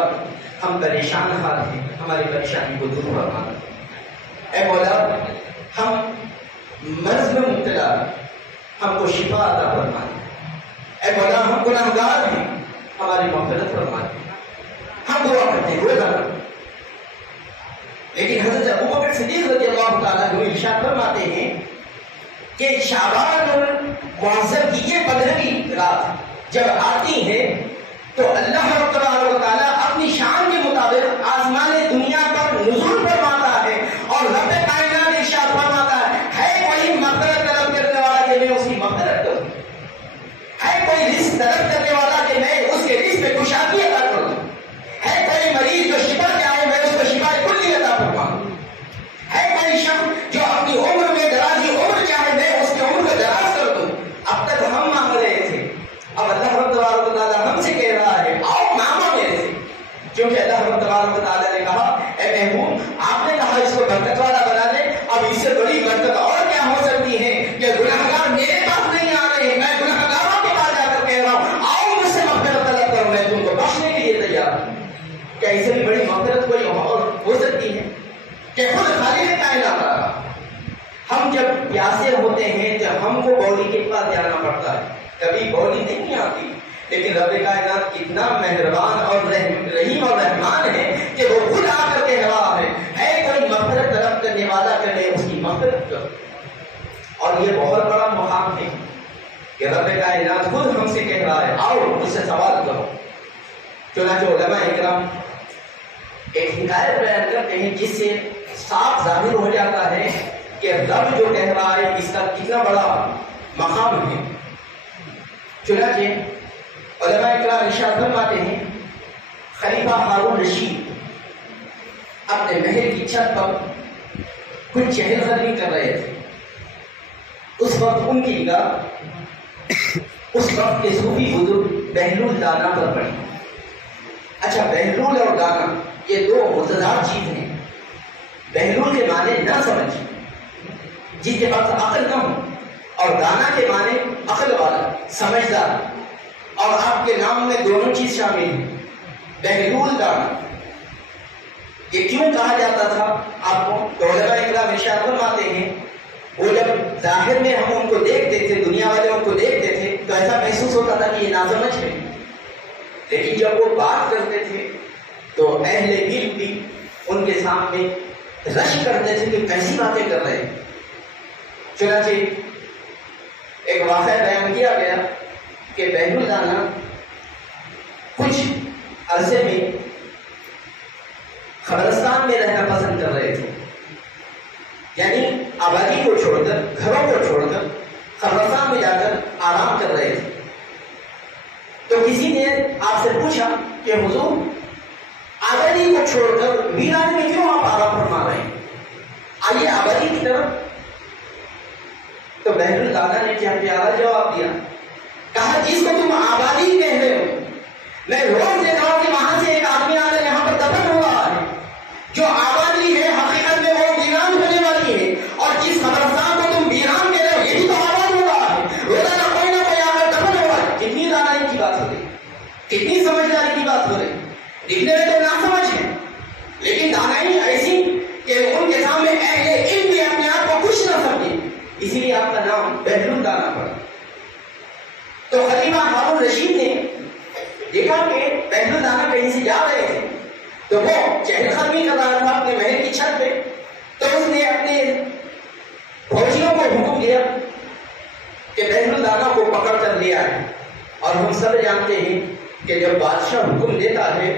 ہم پریشان حال ہیں، ہماری پریشانی کو دور فرما دے۔ اے مولا ہم مرض میں مبتلا ہیں، ہم کو شفا عطا فرما دے۔ اے مولا ہم گناہگار ہیں، ہماری مغفرت فرما دے۔ ہم دعا کرتے ہیں روزانہ، لیکن حضرت ابوبکر صدیق رضی اللہ تعالیٰ عنہ ارشاد فرماتے ہیں کہ شعبان المعظم کی یہ 15ویں رات جب آتی ہے تو اللہ تبارک و تعالیٰ اپنی شان کے مطابق آسمان دنیا پر نزول فرماتا ہے، اور رب کائنات ارشاد فرماتا ہے کوئی مغفرت طلب کرنے والا کہ میں اس کی مغفرت کروں، ہے کوئی رزق طلب کرنے والا کہ میں اس کے رزق میں کشادگی عطا کروں، ہے کوئی مریض جو شفا چاہے میں اس کو شفا کلی عطا فرماؤں، ہے کوئی شخص جو اپنی عمر میں درازی عمر چاہے میں اس کی عمر کو دراز کر دوں۔ اب تک ہم مانگ رہے تھے، اب اللہ تبارک و تعالیٰ ہم سے کہہ رہا ہے آؤ مانگو میرے سے، کیونکہ اللہ تبارک و تعالیٰ نے کہا اے محبوب آپ نے کہا اس کو برکت والا بنا دے، اب اس سے بڑی برکت اور کیا ہو سکتی ہے کہ گناہگار میرے پاس نہیں آ رہے ہیں، میں گناہگاروں کے پاس جا کر کہہ رہا ہوں آؤ مجھ سے مغفرت طلب کرو، میں تم کو بخشنے کے لیے تیار ہوں۔ کیا اس سے بھی بڑی مغفرت کوئی ہو سکتی ہے کہ خود خالق کائنات رہا؟ ہم جب پیاسے ہوتے ہیں تو ہم کو بولی کے پاس جانا پڑتا ہے، کبھی بولی نہیں آتی، لیکن رب کائنات کتنا مہربان اور رحیم اور رحمان ہے کہ وہ خود آ کر کہہ رہا ہے اے کوئی مغفرت طلب کرنے والا کرے اس کی مغفرت کرو۔ اور یہ بہت بڑا مقام ہے کہ رب کائنات خود ہم سے کہہ رہا ہے آؤ مجھ سے سوال کرو۔ چنانچہ علماء اکرام ایک حکایت بیان کرتے ہیں جس سے صاف ظاہر ہو جاتا ہے کہ رب جو کہہ رہا ہے اس کا کتنا بڑا مقام ہے۔ چنانچہ علماء اکرام ارشاد فرماتے ہیں خلیفہ ہارون رشید اپنے محل کی چھت پر کچھ چہل قدمی کر رہے تھے۔ اس وقت ان کی نگاہ اس وقت کے صوفی بزرگ بہلول دانا پر پڑی۔ اچھا، بہلول اور دانا یہ دو متضاد چیز ہیں۔ بہلول کے معنی نہ سمجھ، جس کے پاس عقل نہ ہو، اور دانا کے معنی عقل والا، سمجھدار، اور آپ کے نام میں دونوں چیز شامل ہیں۔ بہلول دانا یہ کیوں کہا جاتا تھا آپ کو؟ تو علماء اکرام ارشاد فرماتے ہیں وہ جب ظاہر میں ہم ان کو دیکھتے تھے، دنیا والے ان کو دیکھتے تھے تو ایسا محسوس ہوتا تھا کہ یہ ناسمجھ ہے، لیکن جب وہ بات کرتے تھے تو اہل علم بھی ان کے سامنے رش کرتے تھے کہ کیسی باتیں کر رہے ہیں۔ چنانچہ ایک واقعہ بیان کیا گیا کہ بہلول دانا کچھ عرصے میں قبرستان میں رہنا پسند کر رہے تھے، یعنی آبادی کو چھوڑ کر، گھروں کو چھوڑ کر قبرستان میں جا کر آرام کر رہے تھے۔ تو کسی نے آپ سے پوچھا کہ حضور آبادی کو چھوڑ کر ویران میں کیوں آپ آرام فرما رہے ہیں، آئیے آبادی کی طرف۔ تو بہلول دانا نے کیا پیارا جواب دیا، کہا جس کو تم آبادی کہہ رہے ہو میں روز دیکھا ہوں کہ وہاں سے ایک آدمی آ کر یہاں پر دفن ہو رہا ہے۔ جو آبادی ہے حقیقت میں وہ ویران ہونے والی ہے، اور جس قبرستان کو تم ویران کہہ رہے ہو یہی تو آباد ہو رہا ہے، روزانہ کوئی نہ کوئی آ کر دفن ہو رہا ہے۔ کتنی دانائی کی بات ہو رہی، کتنی سمجھداری کی بات ہو رہی۔ دکھنے میں تو نہ سمجھ ہے، لیکن دانائی ایسی کہ ان کے سامنے اہل علم بھی اپنے آپ کو کچھ نہ سمجھے، اسی لیے آپ کا نام بہلول دانا پڑا۔ تو خلیفہ ہارون رشید نے دیکھا کہ بہلول دانا کہیں سے جا رہے تھے، تو وہ چہل قدمی کر رہا تھا اپنے محل کی چھت پہ، تو اس نے اپنے فوجیوں کو حکم دیا کہ بہلول دانا کو پکڑ کر لے آئے۔ اور ہم سب جانتے ہیں کہ جب بادشاہ حکم دیتا ہے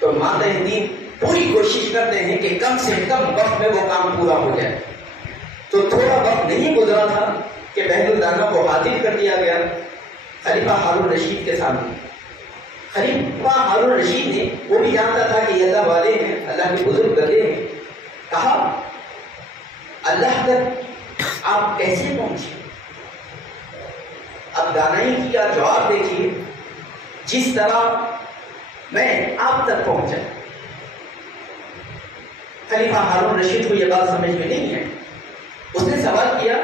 تو ماتحتین پوری کوشش کرتے ہیں کہ کم سے کم وقت میں وہ کام پورا ہو جائے۔ تو تھوڑا وقت نہیں گزرا تھا کہ بہلول دانا کو حاضر کر دیا گیا خلیفہ ہارون رشید کے سامنے۔ خلیفہ ہارون رشید نے، وہ بھی جانتا تھا کہ یہ اللہ والے ہیں، اللہ کے بزرگ گدے ہیں، کہا اللہ تک آپ کیسے پہنچے؟ اب دانائی کا جواب دیکھیے، جس طرح میں آپ تک پہنچا۔ خلیفہ ہارون رشید کو یہ بات سمجھ میں نہیں ہے، اس نے سوال کیا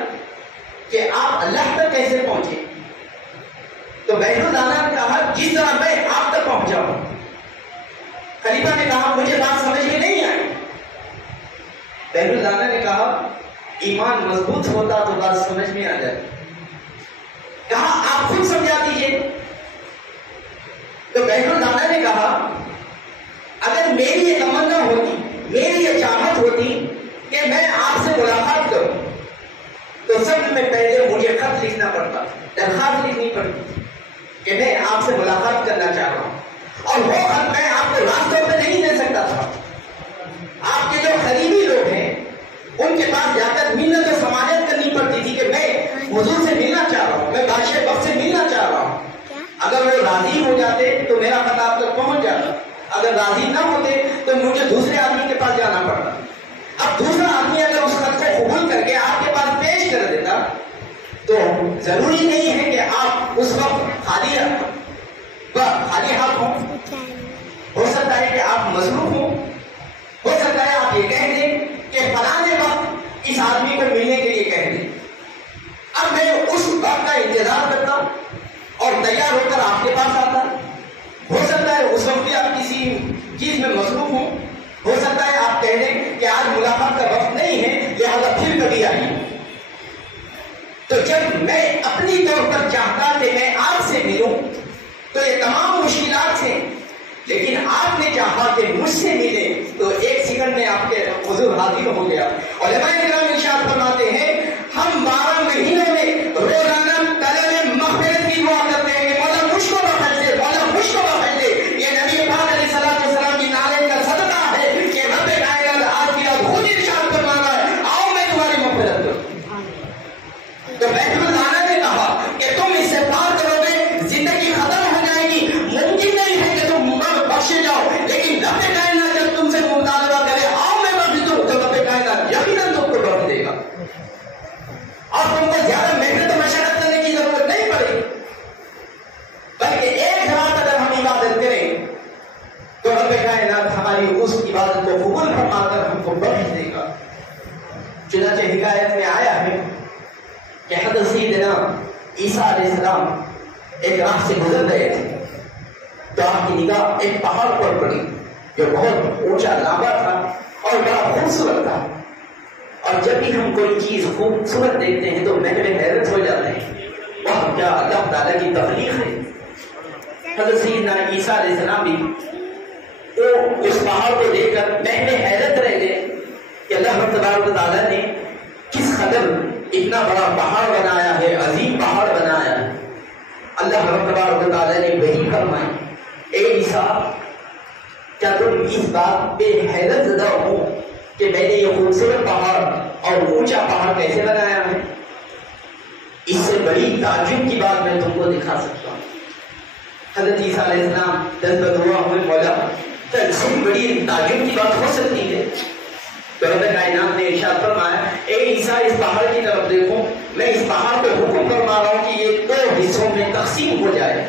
کہ آپ اللہ تک کیسے پہنچے؟ تو بہلول دانا نے کہا جس طرح میں آپ تک پہنچا ہوں۔ خلیفہ نے کہا مجھے بات سمجھ میں نہیں آئی۔ بہلول دانا نے کہا ایمان مضبوط ہوتا تو بات سمجھ میں آ جائے۔ کہا آپ خود سمجھا دیجیے۔ تو بہلول دانا نے کہا اگر میری یہ تمنا ہوتی، میری یہ چاہت ہوتی کہ میں آپ سے ملاقات کروں تو سب میں پہلے مجھے خط لکھنا پڑتا، درخواست لکھنی پڑتی کہ میں آپ سے ملاقات کرنا چاہ رہا ہوں، اور وہ خط میں آپ کو راستوں پہ نہیں دے سکتا تھا۔ آپ کے جو قریبی لوگ ہیں ان کے پاس جا کر منت و سماجت کرنی پڑتی تھی کہ میں حضور سے ملنا چاہ رہا ہوں، میں بادشاہ وقت سے ملنا چاہ رہا ہوں۔ اگر وہ راضی ہو جاتے تو میرا خط آپ تک پہنچ جاتا، اگر راضی نہ ہوتے تو مجھے دوسرے آدمی کے پاس جانا پڑتا۔ اب دوسرا آدمی اگر اس خط کو قبول کر کے آپ کے پاس پیش کر دیتا تو ضروری نہیں ہے کہ آپ اس وقت خالی ہاتھ ہوں، ہو سکتا ہے کہ آپ مصروف ہوں، ہو سکتا جب میں اپنی طور پر چاہتا کہ میں آپ سے ملوں تو یہ تمام مشکلات ہیں، لیکن آپ نے چاہا کہ مجھ سے ملے تو ایک سیکنڈ میں آپ کے حضور حاضر ہو گیا۔ علماء کرام ارشاد فرماتے ہیں ہم 12 مہینوں میں روزانہ طلب مغفرت کی دعا کرتے ہیں کہ مولا مجھ کو بخش دے، مولا مجھ کو بخش دے۔ یہ نبی پاک علیہ السلام کی نعرے کا صدقہ ہے کہ رب کائنات آج کی رات خود ارشاد فرما رہا ہے آؤ میں تمہاری مغفرت کروں۔ تو بیت العلا نے کہا کہ تم استغفار کرو گے زندگی ختم ہو جائے گی، ممکن نہیں ہے کہ تم بخشے جاؤ، لیکن رب کائنات جب تم سے مطالبہ کرے آؤ میں بخش دوں تو رب کائنات یقیناً تم کو بخش دے گا، اور تم کو زیادہ محنت و مشقت کرنے کی ضرورت نہیں پڑے گی، بلکہ ایک رات اگر ہم عبادت کریں تو رب کائنات ہماری اس عبادت کو قبول فرما کر ہم کو بخش دے گا۔ چنانچہ حکایت میں آیا ہے کہ حضرت سیدنا عیسیٰ علیہ السلام ایک راہ سے گزر رہے تھے تو آپ کی نگاہ ایک پہاڑ پر پڑی جو بہت اونچا لمبا تھا اور بڑا خوبصورت تھا، اور جب بھی ہم کوئی چیز خوبصورت دیکھتے ہیں تو محو حیرت ہو جاتے ہیں، وہ کیا اللہ تعالیٰ کی تخلیق ہے۔ حضرت سیدنا عیسیٰ علیہ السلام بھی وہ اس پہاڑ کو دیکھ کر محو حیرت رہ گئے کہ اللہ تبارک و تعالیٰ نے کس قدر اتنا بڑا پہاڑ بنایا ہے، عظیم پہاڑ بنایا ہے۔ اللہ تبارک و تعالیٰ نے وحی فرمائی اے عیسیٰ کیا تم اس بات پہ حیرت زدہ ہو کہ میں نے یہ خوبصورت پہاڑ اور اونچا پہاڑ کیسے بنایا ہے؟ اس سے بڑی تعجب کی بات میں تم کو دکھا سکتا ہوں۔ حضرت عیسیٰ علیہ السلام دل بدعا ہوئے مولا تو اس سے بڑی تعجب کی بات ہو سکتی ہے؟ تو رب کائنات نے ارشاد فرمایا اے عیسیٰ اس پہاڑ کی طرف دیکھو، میں اس پہاڑ پہ حکم فرما رہا ہوں کہ یہ 2 حصوں میں تقسیم ہو جائے۔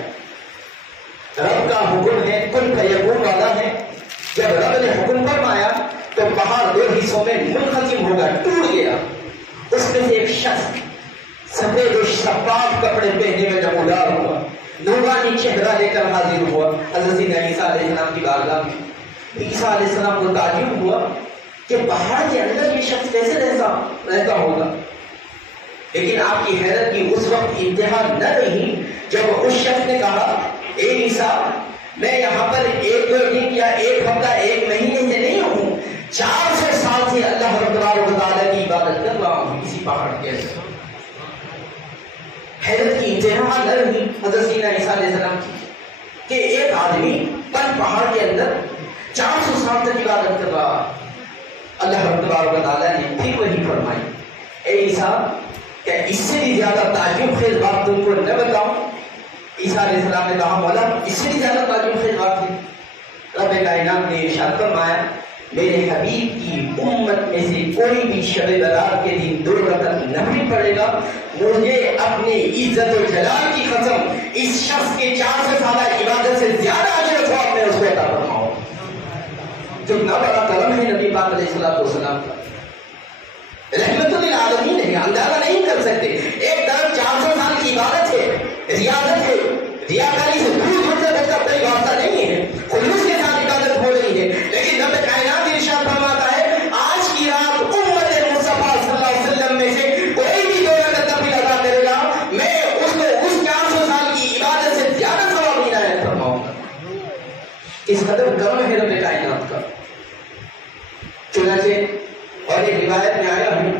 رب کا حکم ہے، کن فیکون والا ہے، جب رب نے حکم فرمایا تو پہاڑ 2 حصوں میں منقسم ہوگا، ٹوٹ گیا۔ اس میں سے ایک شخص سفید و شفاف کپڑے پہنے میں نمودار ہوا، نورانی چہرہ لے کر حاضر ہوا حضرت عیسیٰ علیہ السلام کی بارگاہ میں۔ عیسیٰ علیہ السلام کو تعجب ہوا کہ پہاڑ کے اندر یہ شخص کیسے رہتا ہوگا، لیکن آپ کی حیرت کی اس وقت انتہا نہ رہی جب اس شخص نے کہا اے عیسیٰ میں یہاں پر 1-2 دن یا 1 ہفتہ 1 مہینے سے نہیں ہوں، 400 سال سے اللہ تبارک و تعالیٰ کی عبادت کر رہا ہوں اسی پہاڑ کے اندر۔ حیرت کی انتہا نہ رہی حضرت عیسیٰ علیہ السلام کی کہ ایک آدمی پہاڑ کے اندر 400 سال تک عبادت کر رہا۔ اللہ تبارک و تعالیٰ نے پھر وہی فرمائی اے عیسیٰ کیا اس سے بھی زیادہ تعجب خیز بات تم کو نہ بتاؤں؟ عیسیٰ علیہ السلام نے کہا مولا اس سے بھی زیادہ تعجب خیز بات ہے۔ رب کائنات نے ارشاد فرمایا میرے حبیب کی امت میں سے کوئی بھی شب برات کے دن 2 رکعت نہیں پڑھے گا، مجھے اپنے عزت و جلال کی قسم اس شخص کے 400 سالہ عبادت سے زیادہ اجر و ثواب میں اس کو عطا فرماؤں۔ کتنا بڑا کرم ہے نبی پاک علیہ السلام کا، رحمت للعالمین ہے، اندازہ نہیں کر سکتے۔ ایک طرف 400 سال کی عبادت ہے، ریاضت ہے، ریاکاری سے دور دور تک اس کا کوئی واسطہ نہیں ہے، خلوص کے ساتھ عبادت ہو رہی ہے، لیکن رب کائنات ارشاد فرماتا ہے آج کی رات امت مصطفیٰ صلی اللہ علیہ وسلم میں سے کوئی بھی 2 رکعت نفل ادا کرے گا، میں اس کو اس 400 سال کی عبادت سے زیادہ ثواب عنایت فرماؤں گا۔ اس قدر کرم ہے رب کائنات کا۔ چنانچہ اور ایک روایت میں آیا ہے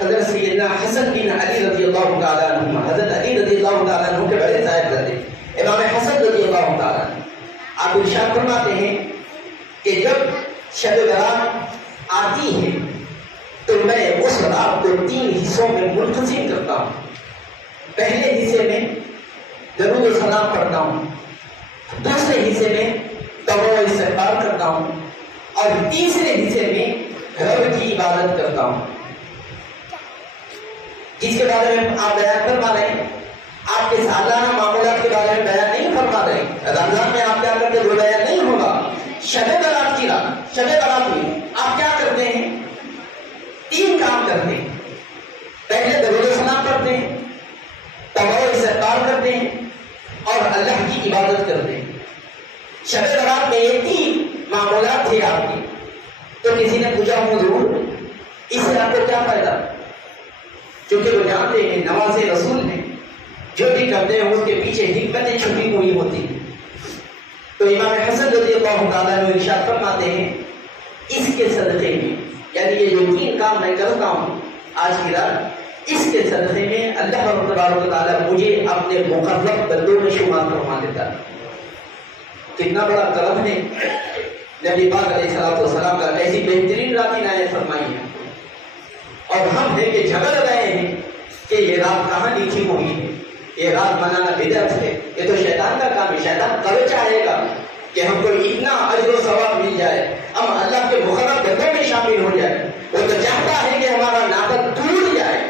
حضرت سیدنا حسن بن علی رضی اللہ تعالیٰ عنہ، حضرت علی رضی اللہ تعالیٰ عنہ کے بڑے صاحبزادے امام حسن رضی اللہ تعالیٰ عنہ، آپ ارشاد فرماتے ہیں کہ جب شب برات آتی ہے تو میں اس رات کو 3 حصوں میں منقسم کرتا ہوں۔ پہلے حصے میں درود و سلام پڑھتا ہوں، دوسرے حصے میں توبہ و استغفار کرتا ہوں، اور تیسرے حصے میں رب کی عبادت کرتا ہوں۔ جس کے بارے میں آپ بیان فرما رہے ہیں آپ کے سالانہ معمولات کے بارے میں بیان نہیں فرما رہے، رمضان میں آپ کیا کرتے وہ بیان نہیں ہوگا۔ شب برات کی رات، شب برات میں آپ کیا کرتے ہیں؟ 3 کام کرتے ہیں۔ پہلے درود و سلام پڑھتے ہیں، توبہ و استغفار کرتے ہیں، اور اللہ کی عبادت کرتے ہیں۔ شب برات میں یہ 3 معمولات تھے آپ کی۔ تو کسی نے پوچھا حضور اس سے آپ کو کیا فائدہ؟ کیونکہ وہ جانتے ہیں نواز رسول ہیں، جو بھی کرتے ہیں اس کے پیچھے حکمتیں چھپی ہوئی ہوتی ہیں۔ تو امام حسن رضی اللہ تعالیٰ عنہ ارشاد فرماتے ہیں اس کے صدقے میں، یعنی یہ جو 3 کام میں کرتا ہوں آج کی رات، اس کے صدقے میں اللہ تبارک و تعالیٰ مجھے اپنے مقرب بندوں میں شمار فرما دیتا ہے۔ کتنا بڑا کرم ہے نبی پاک علیہ السلام کا، ایسی بہترین رات عنایت فرمائی ہے، اور ہم ہیں کہ جھگڑ رہے ہیں کہ یہ رات کہاں لکھی ہوئی ہے، یہ رات منانا بدعت ہے، یہ تو شیطان کا کام ہے۔ شیطان کب چاہے گا کہ ہم کو اتنا اجر و ثواب مل جائے، ہم اللہ کے مقرب بندوں میں شامل ہو جائے، وہ تو چاہتا ہے کہ ہمارا ناطق ٹوٹ جائے۔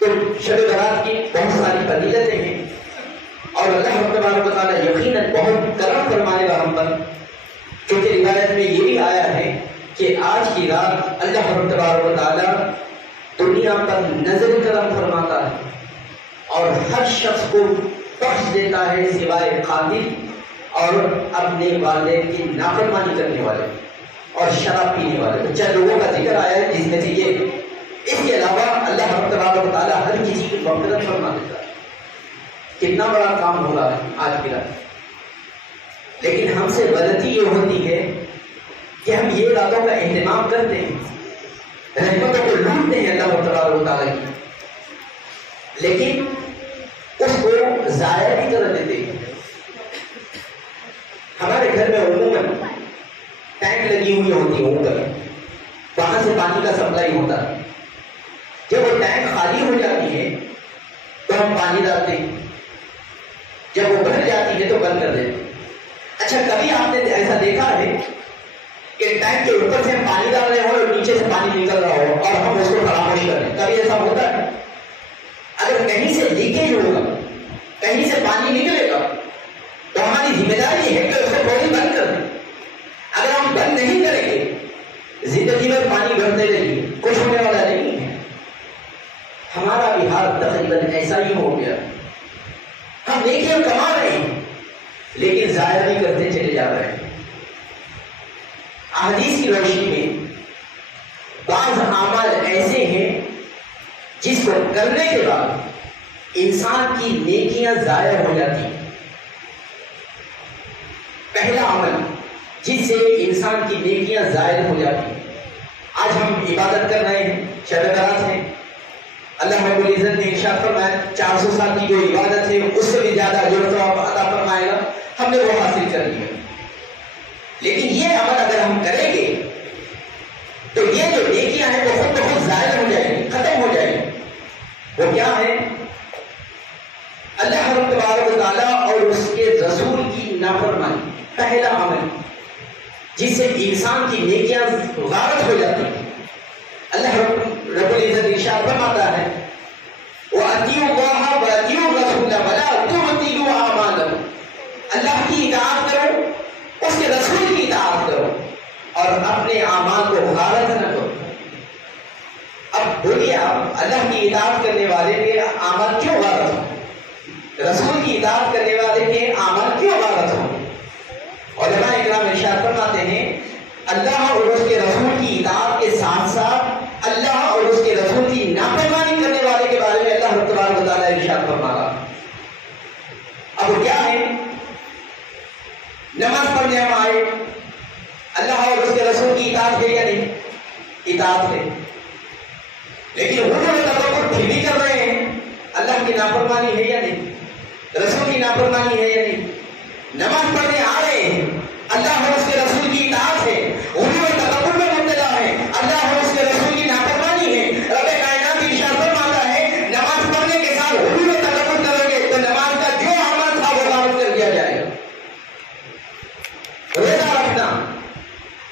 تو شب برات کی بہت ساری فضیلتیں ہیں، اور اللہ تبارک و تعالیٰ یقیناً بہت کرم فرمائے گا ہم پر، کیونکہ روایت میں یہ بھی آیا ہے کہ آج کی رات اللہ تبارک و تعالیٰ دنیا پر نظر کرم فرماتا ہے اور ہر شخص کو بخش دیتا ہے سوائے قاتل اور اپنے والدین کی نافرمانی کرنے والے اور شراب پینے والے۔ چند لوگوں کا ذکر آیا ہے جس میں سے یہ، اس کے علاوہ اللہ تبارک و تعالیٰ ہر کسی کی مغفرت فرما دیتا ہے۔ کتنا بڑا کام ہو رہا ہے آج کی رات، لیکن ہم سے غلطی یہ ہوتی ہے کہ ہم یہ راتوں کا اہتمام کرتے ہیں، رحمتوں کو لوٹتے ہیں اللہ تبارک و تعالیٰ کی، لیکن اس کو ضائع بھی کر دیتے ہیں۔ ہمارے گھر میں عموماً ٹینک لگی ہوئی ہوتی ہے اوپر، وہاں سے پانی کا سپلائی ہوتا ہے۔ جب وہ ٹینک خالی ہو جاتی ہے تو ہم پانی ڈالتے ہیں، جب وہ بھر جاتی ہے تو بند کر دیتے ہیں۔ اچھا، کبھی آپ نے ایسا دیکھا ہے کہ ٹینک کے اوپر سے ہم پانی ڈال رہے ہو اور نیچے سے پانی نکل رہا ہو اور ہم اس کو خاموش کر رہے ہیں؟ کبھی ایسا ہوتا ہے؟ اگر کہیں سے لیکیج ہوگا، کہیں سے پانی نکلے گا، تو ہماری ذمہ داری ہے کہ اس کو فوری بند کر دیں۔ اگر ہم بند نہیں کریں گے، زندگی میں پانی بھرتے رہیے، کچھ ہونے والا نہیں ہے۔ ہمارا بھی حال تقریباً ایسا ہی ہو گیا، ہم نیکیاں کما رہے ہیں لیکن ضائع بھی کرتے چلے جا رہے ہیں۔ احادیث کی روشنی میں بعض اعمال ایسے ہیں جس کو کرنے کے بعد انسان کی نیکیاں ضائع ہو جاتی ہیں۔ پہلا عمل جس سے انسان کی نیکیاں ضائع ہو جاتی ہیں، آج ہم عبادت کر رہے ہیں، شب برات ہے، اللہ رب العزت نے ارشاد فرمایا 400 سال کی جو عبادت ہے اس سے بھی زیادہ اجر و ثواب عطا فرمائے گا، ہم نے وہ حاصل کر لیا۔ لیکن یہ عمل اگر ہم کریں گے تو یہ جو نیکیاں ہیں وہ خود بخود ضائع ہو جائیں گی، ختم ہو جائیں گی۔ وہ کیا ہے؟ اللہ رب تبارک و تعالیٰ اور اس کے رسول کی نافرمانی، پہلا عمل جس سے انسان کی نیکیاں غارت ہو جاتی ہیں۔ اللہ رب العزت ارشاد فرماتا ہے وَأَطِيعُوا اللَّهَ وَأَطِيعُوا الرَّسُولَ وَلَا تُبْطِلُوا أَعْمَالَكُمْ، اللہ کی اطاعت کرو، اس کے رسول کی اطاعت کرو اور اپنے اعمال کو غارت نہ کرو۔ اب بولیے آپ، اللہ کی اطاعت کرنے والے کے اعمال کیوں غارت ہو؟ رسول کی اطاعت کرنے والے کے اعمال کیوں غارت ہو؟ علماء اکرام ارشاد فرماتے ہیں اللہ اور اس کے رسول کی اطاعت کے ساتھ ساتھ اللہ اور اس کے رسول کی نافرمانی کرنے والے کے بارے میں اللہ رب تبارک و تعالیٰ ارشاد فرما رہا۔ اب کیا ہے؟ نماز پڑھنے ہم آئے، اللہ اور اس کے رسول کی اطاعت ہے یا نہیں؟ اطاعت ہے، لیکن انہوں نے تکبر پھر بھی کر رہے ہیں، اللہ کی نافرمانی ہے یا نہیں؟ رسول کی نافرمانی ہے یا نہیں؟ نماز پڑھنے آ رہے ہیں، اللہ اور اس کے رسول کی اطاعت ہے، انہوں نے تکبر میں مبتلا ہے، اللہ اور اس کے رسول کی نافرمانی ہے۔ رب کائنات ارشاد فرماتا ہے نماز پڑھنے کے ساتھ انہوں نے تکبر کرو گے تو نماز کا جو عمل تھا وہ غارت کر دیا جائے گا۔ روزہ رکھنا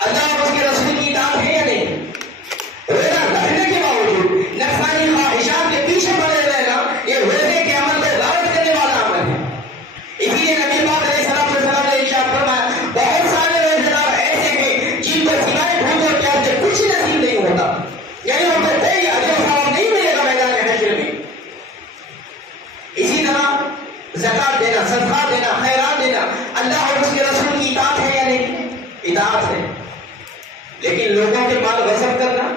اللہ اور اس کے رسول کی اطاعت ہے یا نہیں؟ روزہ رکھنے کے باوجود نفسانی خواہشات کے پیچھے پڑے رہنا یہ روزے کے عمل میں غارت کرنے والا عمل ہے۔ اسی لیے نبی پاک علیہ السلام نے ارشاد فرمایا بہت سارے روزے دار ایسے ہیں جن کو سوائے بھوک اور پیاس سے کچھ نصیب نہیں ہوتا، یعنی ان کو کوئی اجر و ثواب نہیں ملے گا میدان حشر میں۔ اسی طرح زکات دینا، صدقات دینا، خیرات دینا اللہ اور اس کے رسول کی اطاعت ہے یا نہیں؟ اطاعت ہے، لیکن لوگوں کے مال غصب کرنا،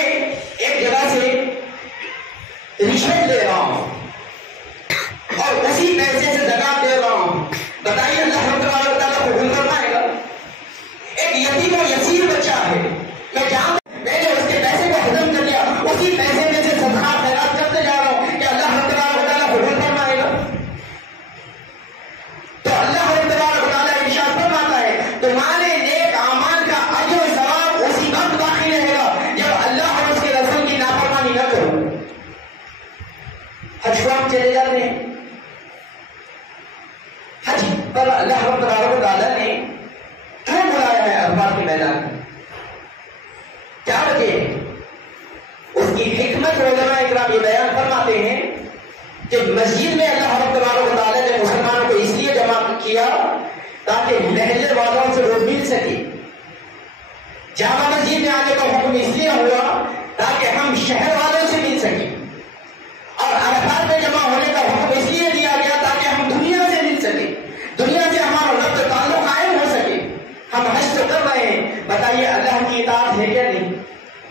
میں ایک جگہ سے رشوت لے رہا ہوں اور اسی پیسے سے زکات دے رہا ہوں، بتائیے اللہ تبارک و تعالیٰ قبول فرمائے گا؟ ایک یتیم و یسیر بچہ ہے، میں نے اس کے پیسے کو ہضم کر لیا، اسی پیسے میں سے صدقہ خیرات کرتے جا رہا ہوں، کیا اللہ تبارک و تعالیٰ قبول فرمائے گا؟ تو اللہ تبارک و تعالیٰ ارشاد فرماتا ہے تمہارے نیک اعمال کا اجر و ثواب اسی وقت باقی رہے گا جب اللہ اور اس کے رسول کی نافرمانی نہ کرو۔ حج کو ہم چلے جاتے ہیں، حج پر اللہ تبارک و تعالیٰ نے کیوں بلایا ہے عرفات کے میدان میں؟ کیا وجہ ہے؟ اس کی حکمت علماء اکرام یہ بیان فرماتے ہیں کہ مسجد میں اللہ تبارک و تعالیٰ نے مسلمانوں کو اس لیے جمع کیا تاکہ محلے والوں سے وہ مل سکے۔ جامع مسجد میں آنے کا حکم اس لیے ہوا تاکہ ہم شہر والوں سے مل سکیں، اور عرفات میں جمع ہونے کا حکم اس لیے دیا گیا تاکہ ہم دنیا سے مل سکیں، دنیا سے ہمارا ربط تعلق قائم ہو سکے۔ ہم حج تو کر رہے ہیں، بتائیے اللہ کی اطاعت ہے یا نہیں؟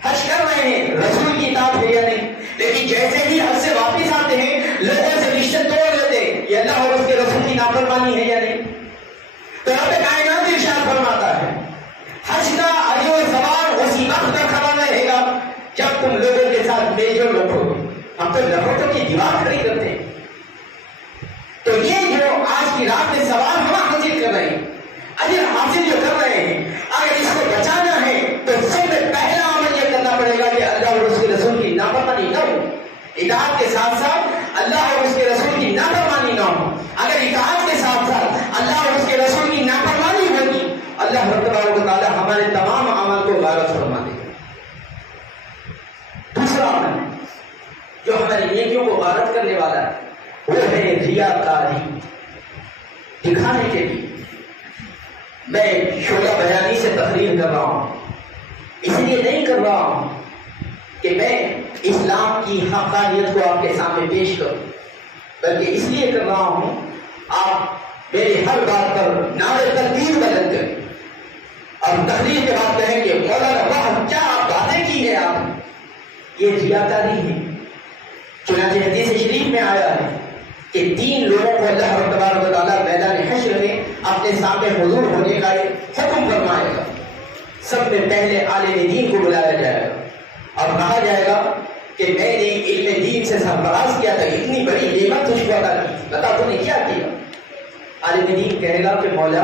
حج کر رہے ہیں، رسول کی اطاعت ہے یا نہیں؟ لیکن جیسے ہی حج سے واپس آتے ہیں لوگوں سے رشتے توڑ لیتے ہیں، یہ اللہ اور اس کے رسول کی نافرمانی ہے یا نہیں؟ تو رب کائنات ارشاد فرماتا ہے حج کا اجر و ثواب اسی وقت تک خبر رہے گا جب تم لوگوں کے ساتھ میل جول رکھو گے۔ ہم تو لفظوں کی دیوار کھڑی کرتے ہیں، تو یہ جو آج کی رات میں ثواب ہم حاصل کر رہے ہیں، اجر حاصل جو کر رہے ہیں، اگر اس کو بچانا ہے تو سب سے پہلا عمل یہ کرنا پڑے گا کہ اللہ اور اس کے رسول کی نافرمانی نہ ہو، اطاعت کے ساتھ ساتھ اللہ اور اس کے رسول کی نافرمانی نہ ہو۔ اگر اطاعت کے ساتھ ساتھ اللہ اور اس کے رسول کی نافرمانی ہوگی، اللہ تبارک و تعالیٰ ہمارے تمام اعمال کو غارت فرما دے گا۔ دوسرا عمل جو ہماری نیکیوں کو غارت کرنے والا ہے وہ ہے ریاکاری، دکھانے کے لیے۔ میں شعلہ بیانی سے تقریر کر رہا ہوں، اس لیے نہیں کر رہا ہوں کہ میں اسلام کی حقانیت کو آپ کے سامنے پیش کروں، بلکہ اس لیے کر رہا ہوں آپ میرے ہر بات پر نعرہ تکبیر بلند کریں اور تقریر کے بعد کہیں کہ مولانا واہ کیا باتیں کی ہیں آپ، یہ ریاکاری ہے۔ چنانچہ حدیث شریف میں آیا ہے کہ 3 لوگوں کو اللہ تبارک و تعالیٰ میدان حشر میں اپنے سامنے حضور ہونے کا حکم فرمائے گا۔ سب میں پہلے عالم دین کو بلایا جائے گا اور کہا جائے گا کہ میں نے علم دین سے سرفراز کیا تھا، اتنی بڑی نعمت تجھ کو عطا کی، بتا تو نے کیا کیا؟ عالم دین کہے گا کہ مولا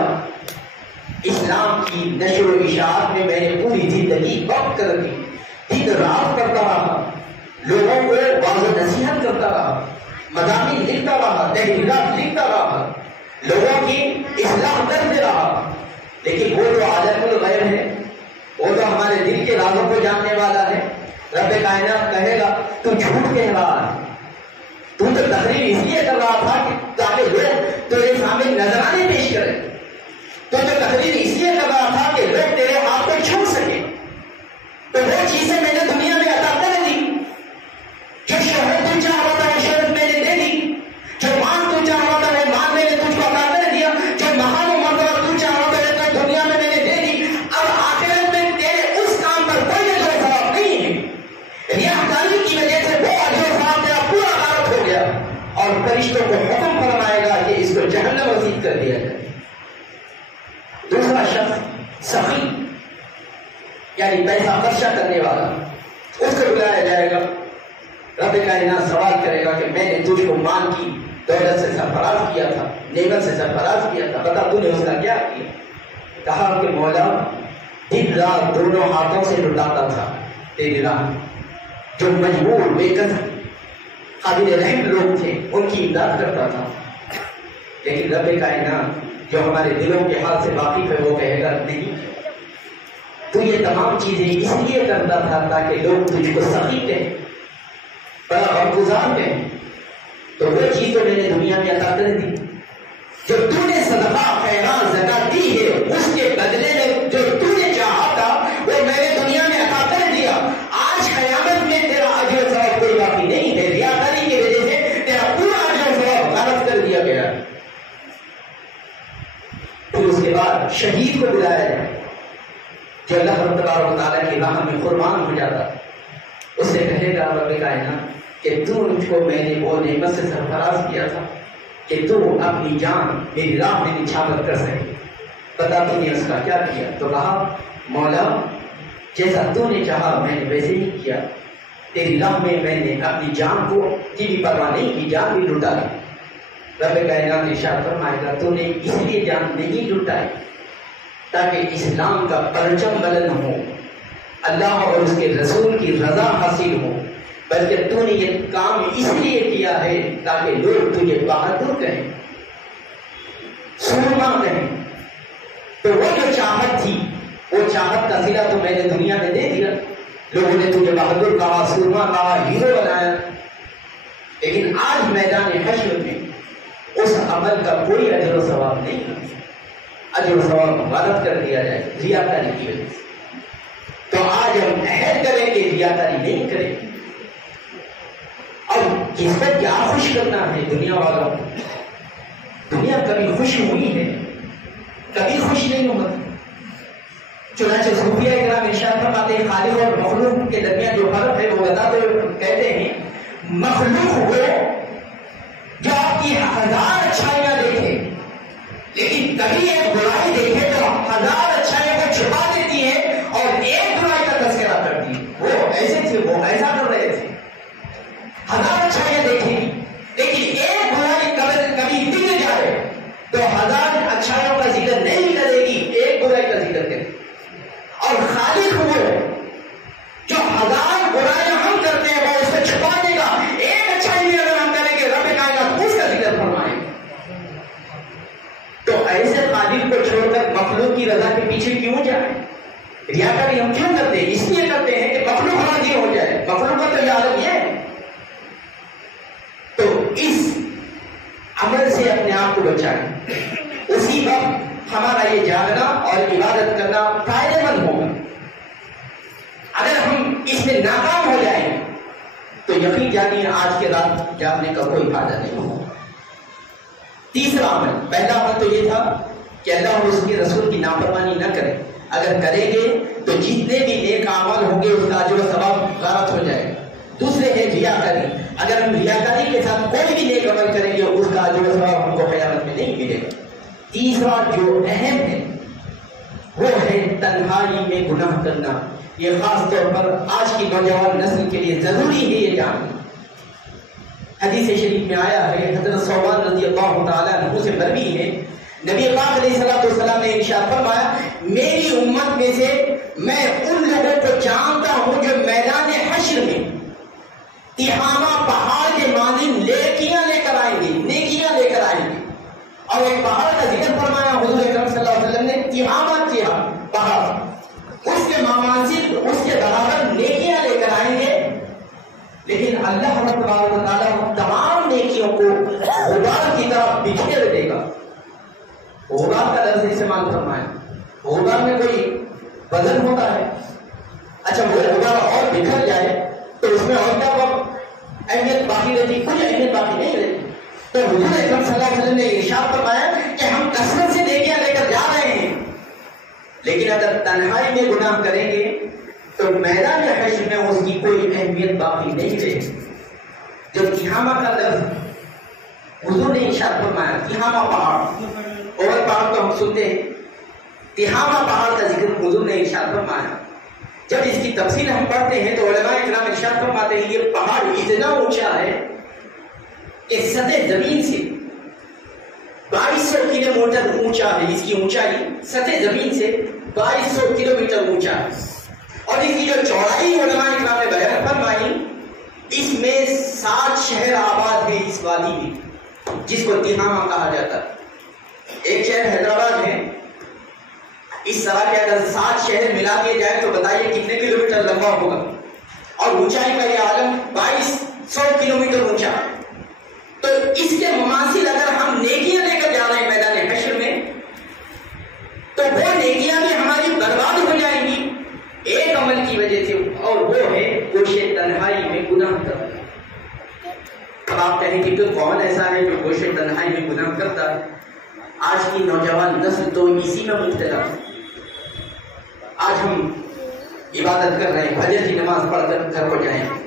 اسلام کی نشر و اشاعت میں میں نے پوری زندگی وقت کر دی، دن رات کرتا رہا، لوگوں کو واضح و نصیحت کرتا رہا، مضامین لکھتا رہا، تحریرات لکھتا رہا، لوگوں کی اصلاح کرتے رہا، لیکن وہ جو عالم الغیب ہے، وہ تو ہمارے دل کے رازوں کو جاننے والا ہے۔ رب کائنات کہے گا تو جھوٹ کہہ رہا ہے، تو تقریر اس لیے کر رہا تھا کہ تاکہ لوگ تیرے سامنے نذرانے پیش کریں، تو تقریر اس لیے کر رہا تھا کہ لوگ تیرے ہاتھ کو چھو سکے، تو وہ چیزیں میں نے دنیا میں عطا کر دی، جو شہرت تو چاہ رہا تھا شہرت میں نے دے دی، جو مان تو چاہ رہا تھا وہ مان میں نے تجھ کو عطا کر دیا، جو مہان و مرتبہ تو چاہ رہا تھا وہ دنیا میں نے دے دی۔ اب آخرت میں تیرے اس کام پر کوئی اجر و ثواب نہیں ہے، ریاکاری کی وجہ سے وہ اجر و ثواب تیرا پورا غارت ہو گیا، اور فرشتوں کو حکم فرمائے گا کہ اس کو جہنم رسید کر دیا جائے۔ دوسرا شخص سخی یعنی پیسہ خرچہ کرنے والا، اس کو بلایا جائے گا، رب کائنات سوال کرے گا کہ میں نے تجھ کو مال کی دولت سے سرفراز کیا تھا، نعمت سے سرفراز کیا تھا، بتا تو نے اس کا کیا کیا؟ کہا کہ مولا دن رات دونوں ہاتھوں سے لٹاتا تھا تیری راہ، جو مجبور بے قدر قابل رحم لوگ تھے ان کی امداد کرتا تھا۔ لیکن رب کائنات جو ہمارے دلوں کے حال سے واقف ہے وہ کہے گا نہیں، تو یہ تمام چیزیں اس لیے کرتا تھا تاکہ لوگ تجھ کو سخی کہیں، بڑا غمگزار کہیں، تو وہ چیز تو میں نے دنیا میں عطا کر دی، جو تو نے صدقہ خیرات زکات دی ہے اس کے بدلے میں جو تو نے چاہا تھا وہ میں نے دنیا میں عطا کر دیا۔ آج قیامت میں تیرا اجر و ثواب کوئی باقی نہیں ہے، ریاکاری کی وجہ سے تیرا پورا اجر و ثواب غارت کر دیا گیا۔ پھر اس کے بعد شہید کو بلایا جائے جو اللہ تبارک و تعالیٰ کی راہ میں قربان ہو جاتا، اس سے کہے گا رب کائنات کہ تو مجھ کو میں نے وہ نعمت سے سرفراز کیا تھا کہ تو اپنی جان میری راہ میں نچھاور کر سکے، پتا تو نے اس کا کیا کیا؟ تو کہا مولا جیسا تو نے چاہا میں نے ویسے ہی کیا، تیری راہ میں میں نے اپنی جان کو کی بھی پرواہ نہیں کی، جان بھی لٹا دی۔ رب کائنات ارشاد فرمائے گا تو نے اس لیے جان نہیں لٹائی تاکہ اسلام کا پرچم بلند ہو، اللہ اور اس کے رسول کی رضا حاصل ہو، بلکہ تو نے یہ کام اس لیے کیا ہے تاکہ لوگ تجھے بہادر کہیں، سورما کہیں۔ تو وہ جو چاہت تھی، وہ چاہت کا صلہ تو میں نے دنیا میں دے دیا، لوگوں نے تجھے بہادر کہا، سورما کہا، ہیرو بنایا، لیکن آج میدان حشر میں اس عمل کا کوئی اجر و ثواب نہیں ہے، اجر و ثواب غلط کر دیا جائے ریاکاری کی وجہ سے۔ تو آج ہم عہد کریں کہ ریاکاری نہیں کریں گے۔ اب کس پر کیا خوش کرنا ہے دنیا والوں کو؟ دنیا کبھی خوش ہوئی ہے؟ کبھی خوش نہیں ہوتی۔ چنانچہ صوفیہ اکرام ارشاد فرماتے ہیں خالق اور مخلوق کے درمیان جو فرق ہے وہ بتاتے ہوئے کہتے ہیں مخلوق وہ جو آپ کی ہزار اچھائیاں دیکھے لیکن کبھی ایک برائی دیکھے تو ہزار اچھائیوں کو چھپا دیتی ہے اور ایک برائی کا تذکرہ کرتی ہے۔ وہ ایسے تھے، وہ ایسا کر رہے تھے، ہزار اچھائیاں دیکھیں گی لیکن ایک برائی کبھی دکھ جائے تو ہزار اچھائیوں کا ذکر نہیں کرے گی، ایک برائی کا ذکر کرے گی۔ اور خالق وہ جو ہزار برائیاں ہم کرتے ہیں وہ اسے چھپا دے گا، ایک اچھائی بھی اگر ہم کریں گے رب کائنات اس کا ذکر فرمائے۔ تو ایسے خالق کو چھوڑ کر مخلوق کی رضا کے پیچھے کیوں جائیں؟ ریاکاری ہم کیوں کرتے ہیں؟ اس لیے کرتے ہیں کہ مخلوق راضی ہو جائے، مخلوق کا تو یہ عالم یہ ہے۔ تو اس عمل سے اپنے آپ کو بچائیں، اسی وقت ہمارا یہ جاگنا اور عبادت کرنا فائدے مند ہوگا۔ اگر ہم اس میں ناکام ہو جائیں تو یقین جانیے آج کے رات جاگنے کا کوئی فائدہ نہیں ہوگا۔ تیسرا عمل، پہلا عمل تو یہ تھا کہ اللہ اور اس کے رسول کی نافرمانی نہ کریں، اگر کریں گے تو جتنے بھی نیک اعمال ہوں گے اس کا اجر و ثواب غارت ہو جائے گا۔ دوسرے ہے ریاکاری، اگر ہم ریاکاری کے ساتھ کوئی بھی نیک عمل کریں گے اس کا اجر و ثواب ہم کو قیامت میں نہیں ملے گا۔ تیسرا جو اہم ہے وہ ہے تنہائی میں گناہ کرنا۔ یہ خاص طور پر آج کی نوجوان نسل کے لیے ضروری ہے یہ جاننا۔ حدیث شریف میں آیا ہے، حضرت ثوبان رضی اللہ تعالیٰ عنہ سے مروی ہے، نبی پاک علیہ السلام نے ارشاد فرمایا میری امت میں سے میں ان لوگوں کو جانتا ہوں جو میدان حشر میں تہامہ پہاڑ کے مانند نیکیاں لے کر آئیں گے، نیکیاں لے کر آئیں گے۔ اور ایک پہاڑ کا ذکر فرمایا حضور اکرم صلی اللہ علیہ وسلم نے، تہامہ کیا پہاڑ، اس کے مماثل اس کے برابر نیکیاں لے کر آئیں گے، لیکن اللہ تبارک و تعالیٰ تمام نیکیوں کو غبار کی طرف بکھیر دے گا۔ غبار کا لفظ استعمال فرمایا، غبار میں کوئی وزن ہوتا ہے؟ اچھا وہ غبار اور بکھر جائے تو اس میں اور کیا اہمیت باقی رہتی؟ کچھ اہمیت باقی نہیں رہتی۔ تو حضور اکرم صلی اللہ علیہ وسلم نے ارشاد فرمایا کہ ہم کثرت سے نیکیاں لے کر جا رہے ہیں، لیکن اگر تنہائی میں گناہ کریں گے تو میدان حشر میں اس کی کوئی اہمیت باقی نہیں رہے۔ جو تہامہ کا لفظ حضور نے ارشاد فرمایا، تہامہ پہاڑ، اور پہاڑ تو ہم سنتے ہیں، تہامہ پہاڑ کا ذکر حضور نے ارشاد فرمایا۔ جب اس کی تفصیل ہم پڑھتے ہیں تو علماء کرام ارشاد فرماتے ہیں یہ پہاڑ اتنا اونچا ہے کہ سطح زمین سے 2200 کلو میٹر اونچا ہے، اس کی اونچائی سطح زمین سے 2200 کلو میٹر اونچا ہے، اور اس کی جو چوڑائی علماء کرام نے بیان فرمائی اس میں 7 شہر آباد ہیں اس وادی میں جس کو تہامہ کہا جاتا ہے۔ ایک شہر حیدرآباد ہے، اس طرح کے اگر 7 شہر ملا دیے جائے تو بتائیے کتنے کلومیٹر لمبا ہوگا، اور اونچائی کا یہ عالم 2200 کلومیٹر اونچا ہے۔ تو اس کے مماثل اگر ہم نیکیاں لے کر جا رہے ہیں میدان حشر میں تو وہ نیکیاں بھی ہماری برباد ہو جائیں گی ایک عمل کی وجہ سے، اور وہ ہے گوشے تنہائی میں گناہ کرنا۔ اب آپ کہیں کہ کون ایسا ہے جو گوشے تنہائی میں گناہ کرتا ہے؟ آج کی نوجوان نسل تو اسی میں مبتلا ہے۔ آج ہم عبادت کر رہے ہیں، فجر کی نماز پڑھ کر گھر کو جائیں گے،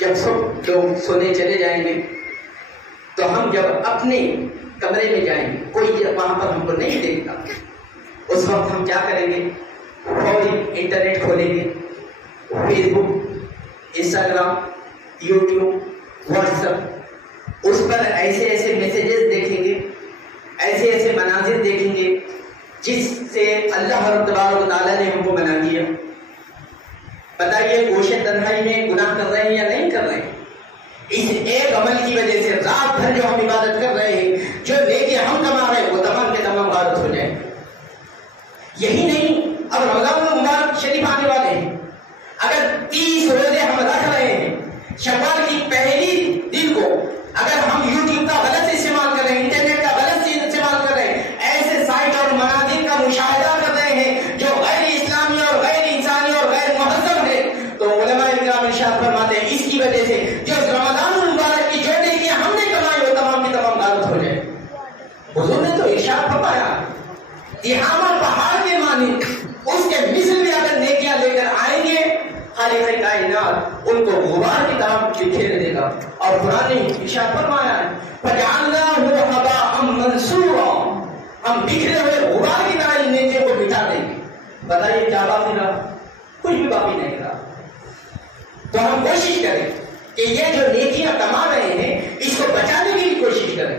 جب سب لوگ سونے چلے جائیں گے تو ہم جب اپنے کمرے میں جائیں گے، کوئی وہاں پر ہم کو نہیں دیکھتا، اس وقت ہم کیا کریں گے؟ فوری انٹرنیٹ کھولیں گے، فیس بک، انسٹاگرام، یوٹیوب، واٹس ایپ، اس پر ایسے ایسے میسیجز دیکھیں گے، ایسے ایسے مناظر دیکھیں گے جس سے اللہ رب تبارک و تعالیٰ نے ہم کو بنا دیا۔ بتائیے گوشہ تنہائی میں گناہ کر رہے ہیں یا نہیں کر رہے ہیں؟ اس ایک عمل کی وجہ سے رات بھر جو ہم عبادت کر رہے ہیں، جو نیکی ہم کما رہے ہیں، وہ تمام کے تمام غارت ہو جائیں۔ یہی نہیں، اب رمضان المبارک شریف آنے والے ہیں، اگر 30 روزے ہم رکھ رہے ہیں، شوال کی پہلی دن کو اگر ہم یوٹیوب کا غلط استعمال کر رہے ہیں، انٹرنیٹ کا غلط استعمال کر رہے ہیں، ایسے سائٹ اور مناظر کا مشاہدہ کر رہے ہیں جو غیر اسلامی اور غیر انسانی اور غیر مہذب ہے، تو علماء کرام ارشاد فرماتے ہیں اس کی وجہ سے جو رمضان المبارک کی جو نیکیاں ہم نے کمائی وہ تمام کی تمام غارت ہو جائے۔ حضور نے تو ارشاد فرمایا تہامہ پہاڑ کے مانند اس کے مثل میں اگر نیکیاں لے کر آئیں گے، خالق کائنات ان کو غبار کی طرح بکھیر دے گا۔ اور قرآن نے ارشاد فرمایا ہے فَجَعَلْنَاهُ هَبَاءً مَنْثُورًا، ہم بکھرے ہوئے غبار کی طرح ان نیکیوں کو مٹا دیں گے۔ بتائیے کیا باقی رہا؟ کچھ بھی باقی نہیں رہا۔ تو ہم کوشش کریں کہ یہ جو نیکیاں کما رہے ہیں اس کو بچانے کی بھی کوشش کریں،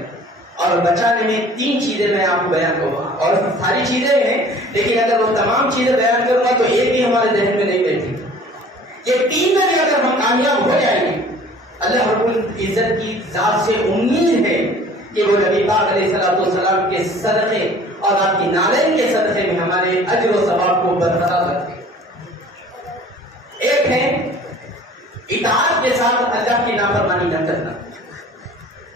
اور بچانے میں 3 چیزیں میں آپ کو بیان کروں گا، اور ساری چیزیں ہیں لیکن اگر وہ تمام چیزیں بیان کروں گا تو ایک بھی ہمارے ذہن میں نہیں بیٹھی۔ یہ 3 میں بھی اگر ہم کامیاب ہو جائیں گے، اللہ رب العزت کی ذات سے امید ہے کہ وہ نبی پاک علیہ السلام کے صدقے اور آپ کی نالین کے صدقے میں ہمارے اجر و ثواب کو برقرار رکھے۔ ایک ہے اطاعت کے ساتھ اللہ کی نافرمانی نہ کرنا،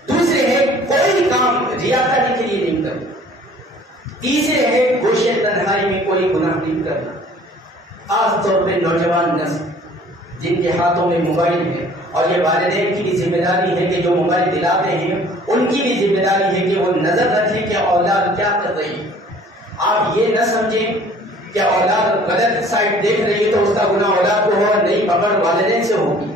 دوسرے ہے کوئی کام ریاکاری کے لیے نہیں کرنا، تیسرے ہے گوشہ تنہائی میں کوئی گناہ نہیں کرنا۔ خاص طور پہ نوجوان نسل جن کے ہاتھوں میں موبائل ہے، اور یہ والدین کی بھی ذمہ داری ہے کہ جو موبائل دلاتے ہیں ان کی بھی ذمہ داری ہے کہ وہ نظر رکھیں کہ اولاد کیا کر رہی ہے۔ آپ یہ نہ سمجھیں کہ اولاد غلط سائٹ دیکھ رہی ہے تو اس کا گناہ اولاد کو ہو، نہیں، پکڑ والدین سے ہوگی،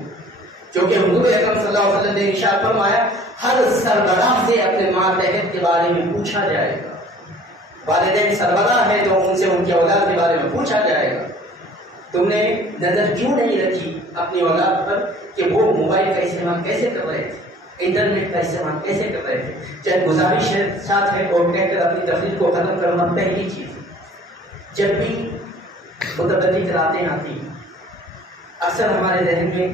کیونکہ حضور اکرم صلی اللہ علیہ وسلم نے ارشاد فرمایا ہر سربراہ سے اپنے ماتحت کے بارے میں پوچھا جائے گا۔ والدین سربراہ ہے تو ان سے ان کی اولاد کے بارے میں پوچھا جائے گا۔ تم نے نظر کیوں نہیں رکھی اپنی اولاد پر کہ وہ موبائل کا استعمال کیسے کر رہے تھے، انٹرنیٹ کا استعمال کیسے کر رہے تھے؟ چاہے گزارش ساتھ ہے اور کہہ کر اپنی تفریح کو ختم کرنا پہلی چیز۔ جب بھی متبدل راتیں آتی ہیں اکثر ہمارے ذہن میں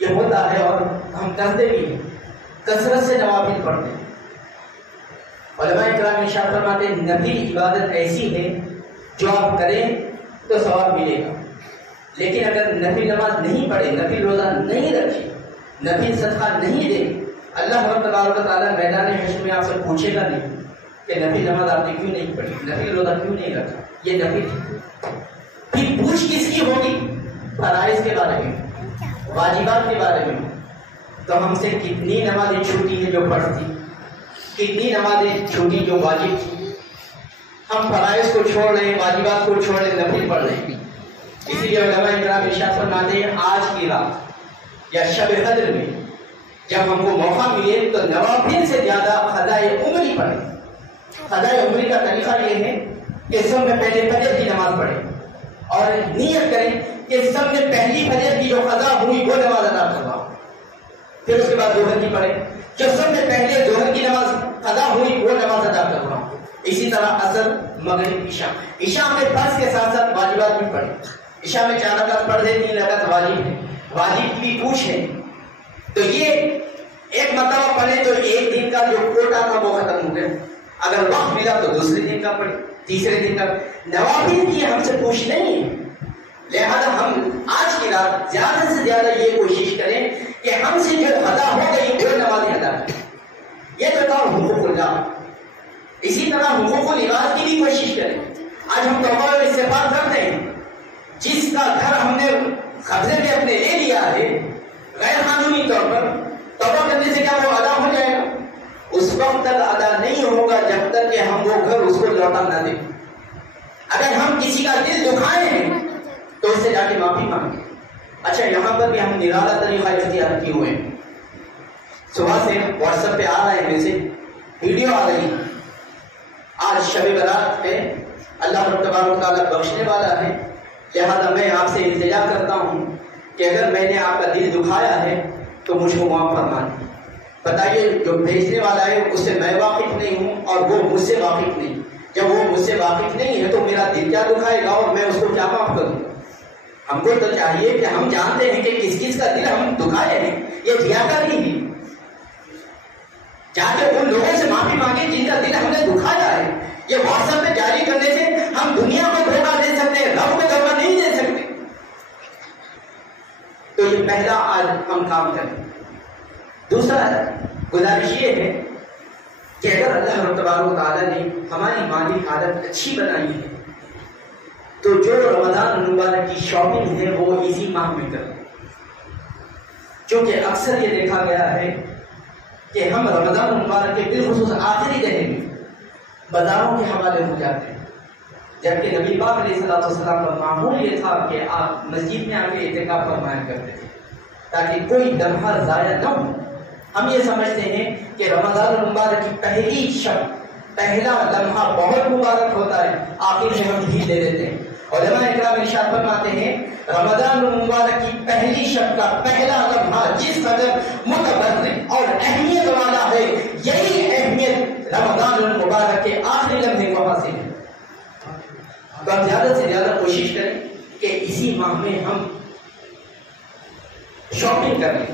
یہ ہوتا ہے اور ہم کرتے بھی ہیں، کثرت سے نوافل پڑھتے ہیں۔ علماء کرام ارشاد فرماتے ہیں نفل عبادت ایسی ہے جو آپ کریں تو ثواب ملے گا، لیکن اگر نفل نماز نہیں پڑھے، نفل روزہ نہیں رکھے، نفل صدقہ نہیں دے، اللہ رب تبارک و تعالیٰ میدان حشر میں آپ سے پوچھے گا نہیں کہ نفل نماز آپ نے کیوں نہیں پڑھی، نفل روزہ کیوں نہیں رکھا، یہ نفل۔ پھر پوچھ کس کی ہوگی؟ فرائض کے بارے میں، واجبات کے بارے میں۔ تو ہم سے کتنی نمازیں چھوٹی ہیں جو پڑھتی، کتنی نمازیں چھوٹی جو واجب تھی، ہم فرائض کو چھوڑ رہے ہیں، واجبات کو چھوڑ رہے ہیں، نفل پڑھ رہے ہیں۔ اسی لیے علماء کرام ارشاد فرماتے ہیں آج کی رات یا شب قدر میں جب ہم کو موقع ملے تو نوافل سے زیادہ قضائے عمری پڑھیں۔ قضائے عمری کا طریقہ یہ ہے کہ سب میں پہلے فجر کی نماز پڑھیں اور نیت کریں کہ سب میں پہلی فجر کی جو قضا ہوئی وہ نماز ادا کرواؤں، پھر اس کے بعد ظہر کی پڑھیں، جو سب میں پہلے ظہر کی نماز قضا ہوئی وہ نماز ادا کرواؤں۔ اسی طرح عصر، مغرب، عشاء میں فرض کے ساتھ ساتھ واجبات بھی پڑھیں۔ عشاء میں 4 رکعت پڑھ دیں، 3 رکعت واجب ہے، واجب کی بھی پوچھ ہے، تو یہ ایک مرتبہ پڑھیں تو ایک دن کا جو کوٹا تھا وہ ختم ہو گیا، اگر وقت ملا تو دوسرے دن کا پڑھیں، تیسرے دن کا۔ نوافل کی ہم سے پوچھ نہیں ہے، لہذا ہم آج کی رات زیادہ سے زیادہ یہ کوشش کریں کہ ہم سے جو ادا ہو گئی وہ نمازیں ادا کریں۔ یہ تو تھا حقوق اللہ۔ اسی طرح حقوق العباد کی بھی کوشش کریں۔ آج ہم توبہ اور استغفار کرتے ہیں، جس کا گھر ہم نے قبضے میں اپنے لے لیا ہے غیر قانونی طور پر، توبہ کرنے سے کیا وہ ادا ہو جائے گا؟ اس وقت تک ادا نہیں ہوگا جب تک کہ ہم وہ گھر اس کو لوٹا نہ دیں۔ اگر ہم کسی کا دل دکھائے ہیں تو اس سے جا کے معافی مانگے. اچھا یہاں پر بھی ہم نرالا طریقہ اختیار کیے ہوئے ہیں. صبح سے واٹس ایپ پہ آ رہے ہیں میسج، ویڈیو آ رہی ہے. آج شب برات ہے، اللہ رب تبارک و تعالیٰ بخشنے والا ہے، لہذا میں آپ سے التجا کرتا ہوں کہ اگر میں نے آپ کا دل دکھایا ہے تو مجھ کو معاف فرمائیں. بتائیے جو بھیجنے والا ہے اس سے میں واقف نہیں ہوں اور وہ مجھ سے واقف نہیں. جب وہ مجھ سے واقف نہیں ہے تو میرا دل کیا دکھائے گا اور میں اس کو کیا معاف کروں؟ ہم کو تو چاہیے کہ ہم جانتے ہیں کہ کس کس کا دل ہم دکھائے ہیں، یہ کیا کری ہے. جا کے ان لوگوں سے معافی مانگے جن کا دل ہم نے دکھایا ہے. یہ واٹس ایپ پہ جاری کرنے سے ہم دنیا کو دھوکہ دے سکتے ہیں، رب کو دھوکہ نہیں دے سکتے. تو یہ پہلا آج ہم کام کریں. دوسرا گزارش یہ ہے کہ اگر اللہ رب تبارک و تعالیٰ نے ہماری مالی حالت اچھی بنائی ہے تو جو رمضان المبارک کی شاپنگ ہے وہ اسی ماہ میں کریں. کیونکہ اکثر یہ دیکھا گیا ہے کہ ہم رمضان المبارک کے بالخصوص آخری دن میں بازاروں کے حوالے ہو جاتے ہیں، جبکہ نبی پاک علیہ السلام کا معمول یہ تھا کہ آپ مسجد میں آ کے اعتکاف فرمایا کرتے تھے تاکہ کوئی لمحہ ضائع نہ ہو. ہم یہ سمجھتے ہیں کہ رمضان المبارک کی پہلی شب، پہلا لمحہ بہت مبارک ہوتا ہے، آخر میں ہم ڈھیل دے دیتے ہیں. علماء اکرام ارشاد فرماتے ہیں رمضان المبارک کی پہلی شب کا پہلا لمحہ جس قدر متبرک اور اہمیت والا ہے، یہی اہمیت رمضان المبارک کے آخری لمحے کو حاصل ہے. تو ہم زیادہ سے زیادہ کوشش کریں کہ اسی ماہ میں ہم شاپنگ کریں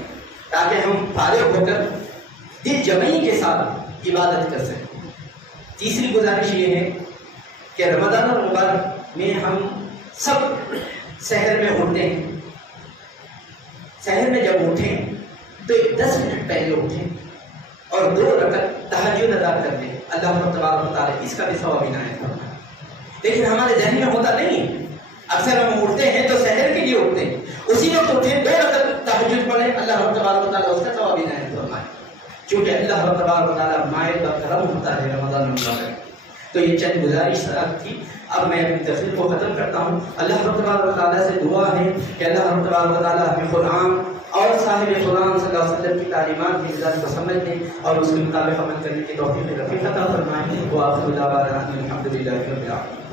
تاکہ ہم فارغ ہو کر دل جمعی کے ساتھ عبادت کر سکیں. تیسری گزارش یہ ہے کہ رمضان المبارک میں ہم سب سحر میں اٹھتے ہیں. سحر میں جب اٹھیں تو 10 منٹ پہلے اٹھیں اور 2 رکعت تہجد ادا کر دیں. اللہ تبارک و تعالیٰ اس کا بھی ثواب عنایت فرمائے. لیکن ہمارے ذہن میں ہوتا نہیں. اکثر ہم اٹھتے ہیں تو سحر کے لیے اٹھتے ہیں، اسی وقت اٹھیں 2 رکعت تہجد پڑھیں، اللہ تبارک و تعالیٰ اس کا ثواب عنایت فرمائے. چونکہ اللہ تبارک و تعالیٰ مائل و کرم ہوتا ہے رمضان المبارک. تو یہ چند گزارش تھی. اب میں اپنی تفسیر کو ختم کرتا ہوں. اللہ تبارک و تعالیٰ سے دعا ہے کہ اللہ تبارک و تعالیٰ ہمیں قرآن اور صاحب قرآن صلی اللہ علیہ وسلم کی تعلیمات کی مزاج کو سمجھنے اور اس کے مطابق عمل کرنے کی توفیق عطا فرمائے. وآخر دعوانا الحمد للہ رب العالمین.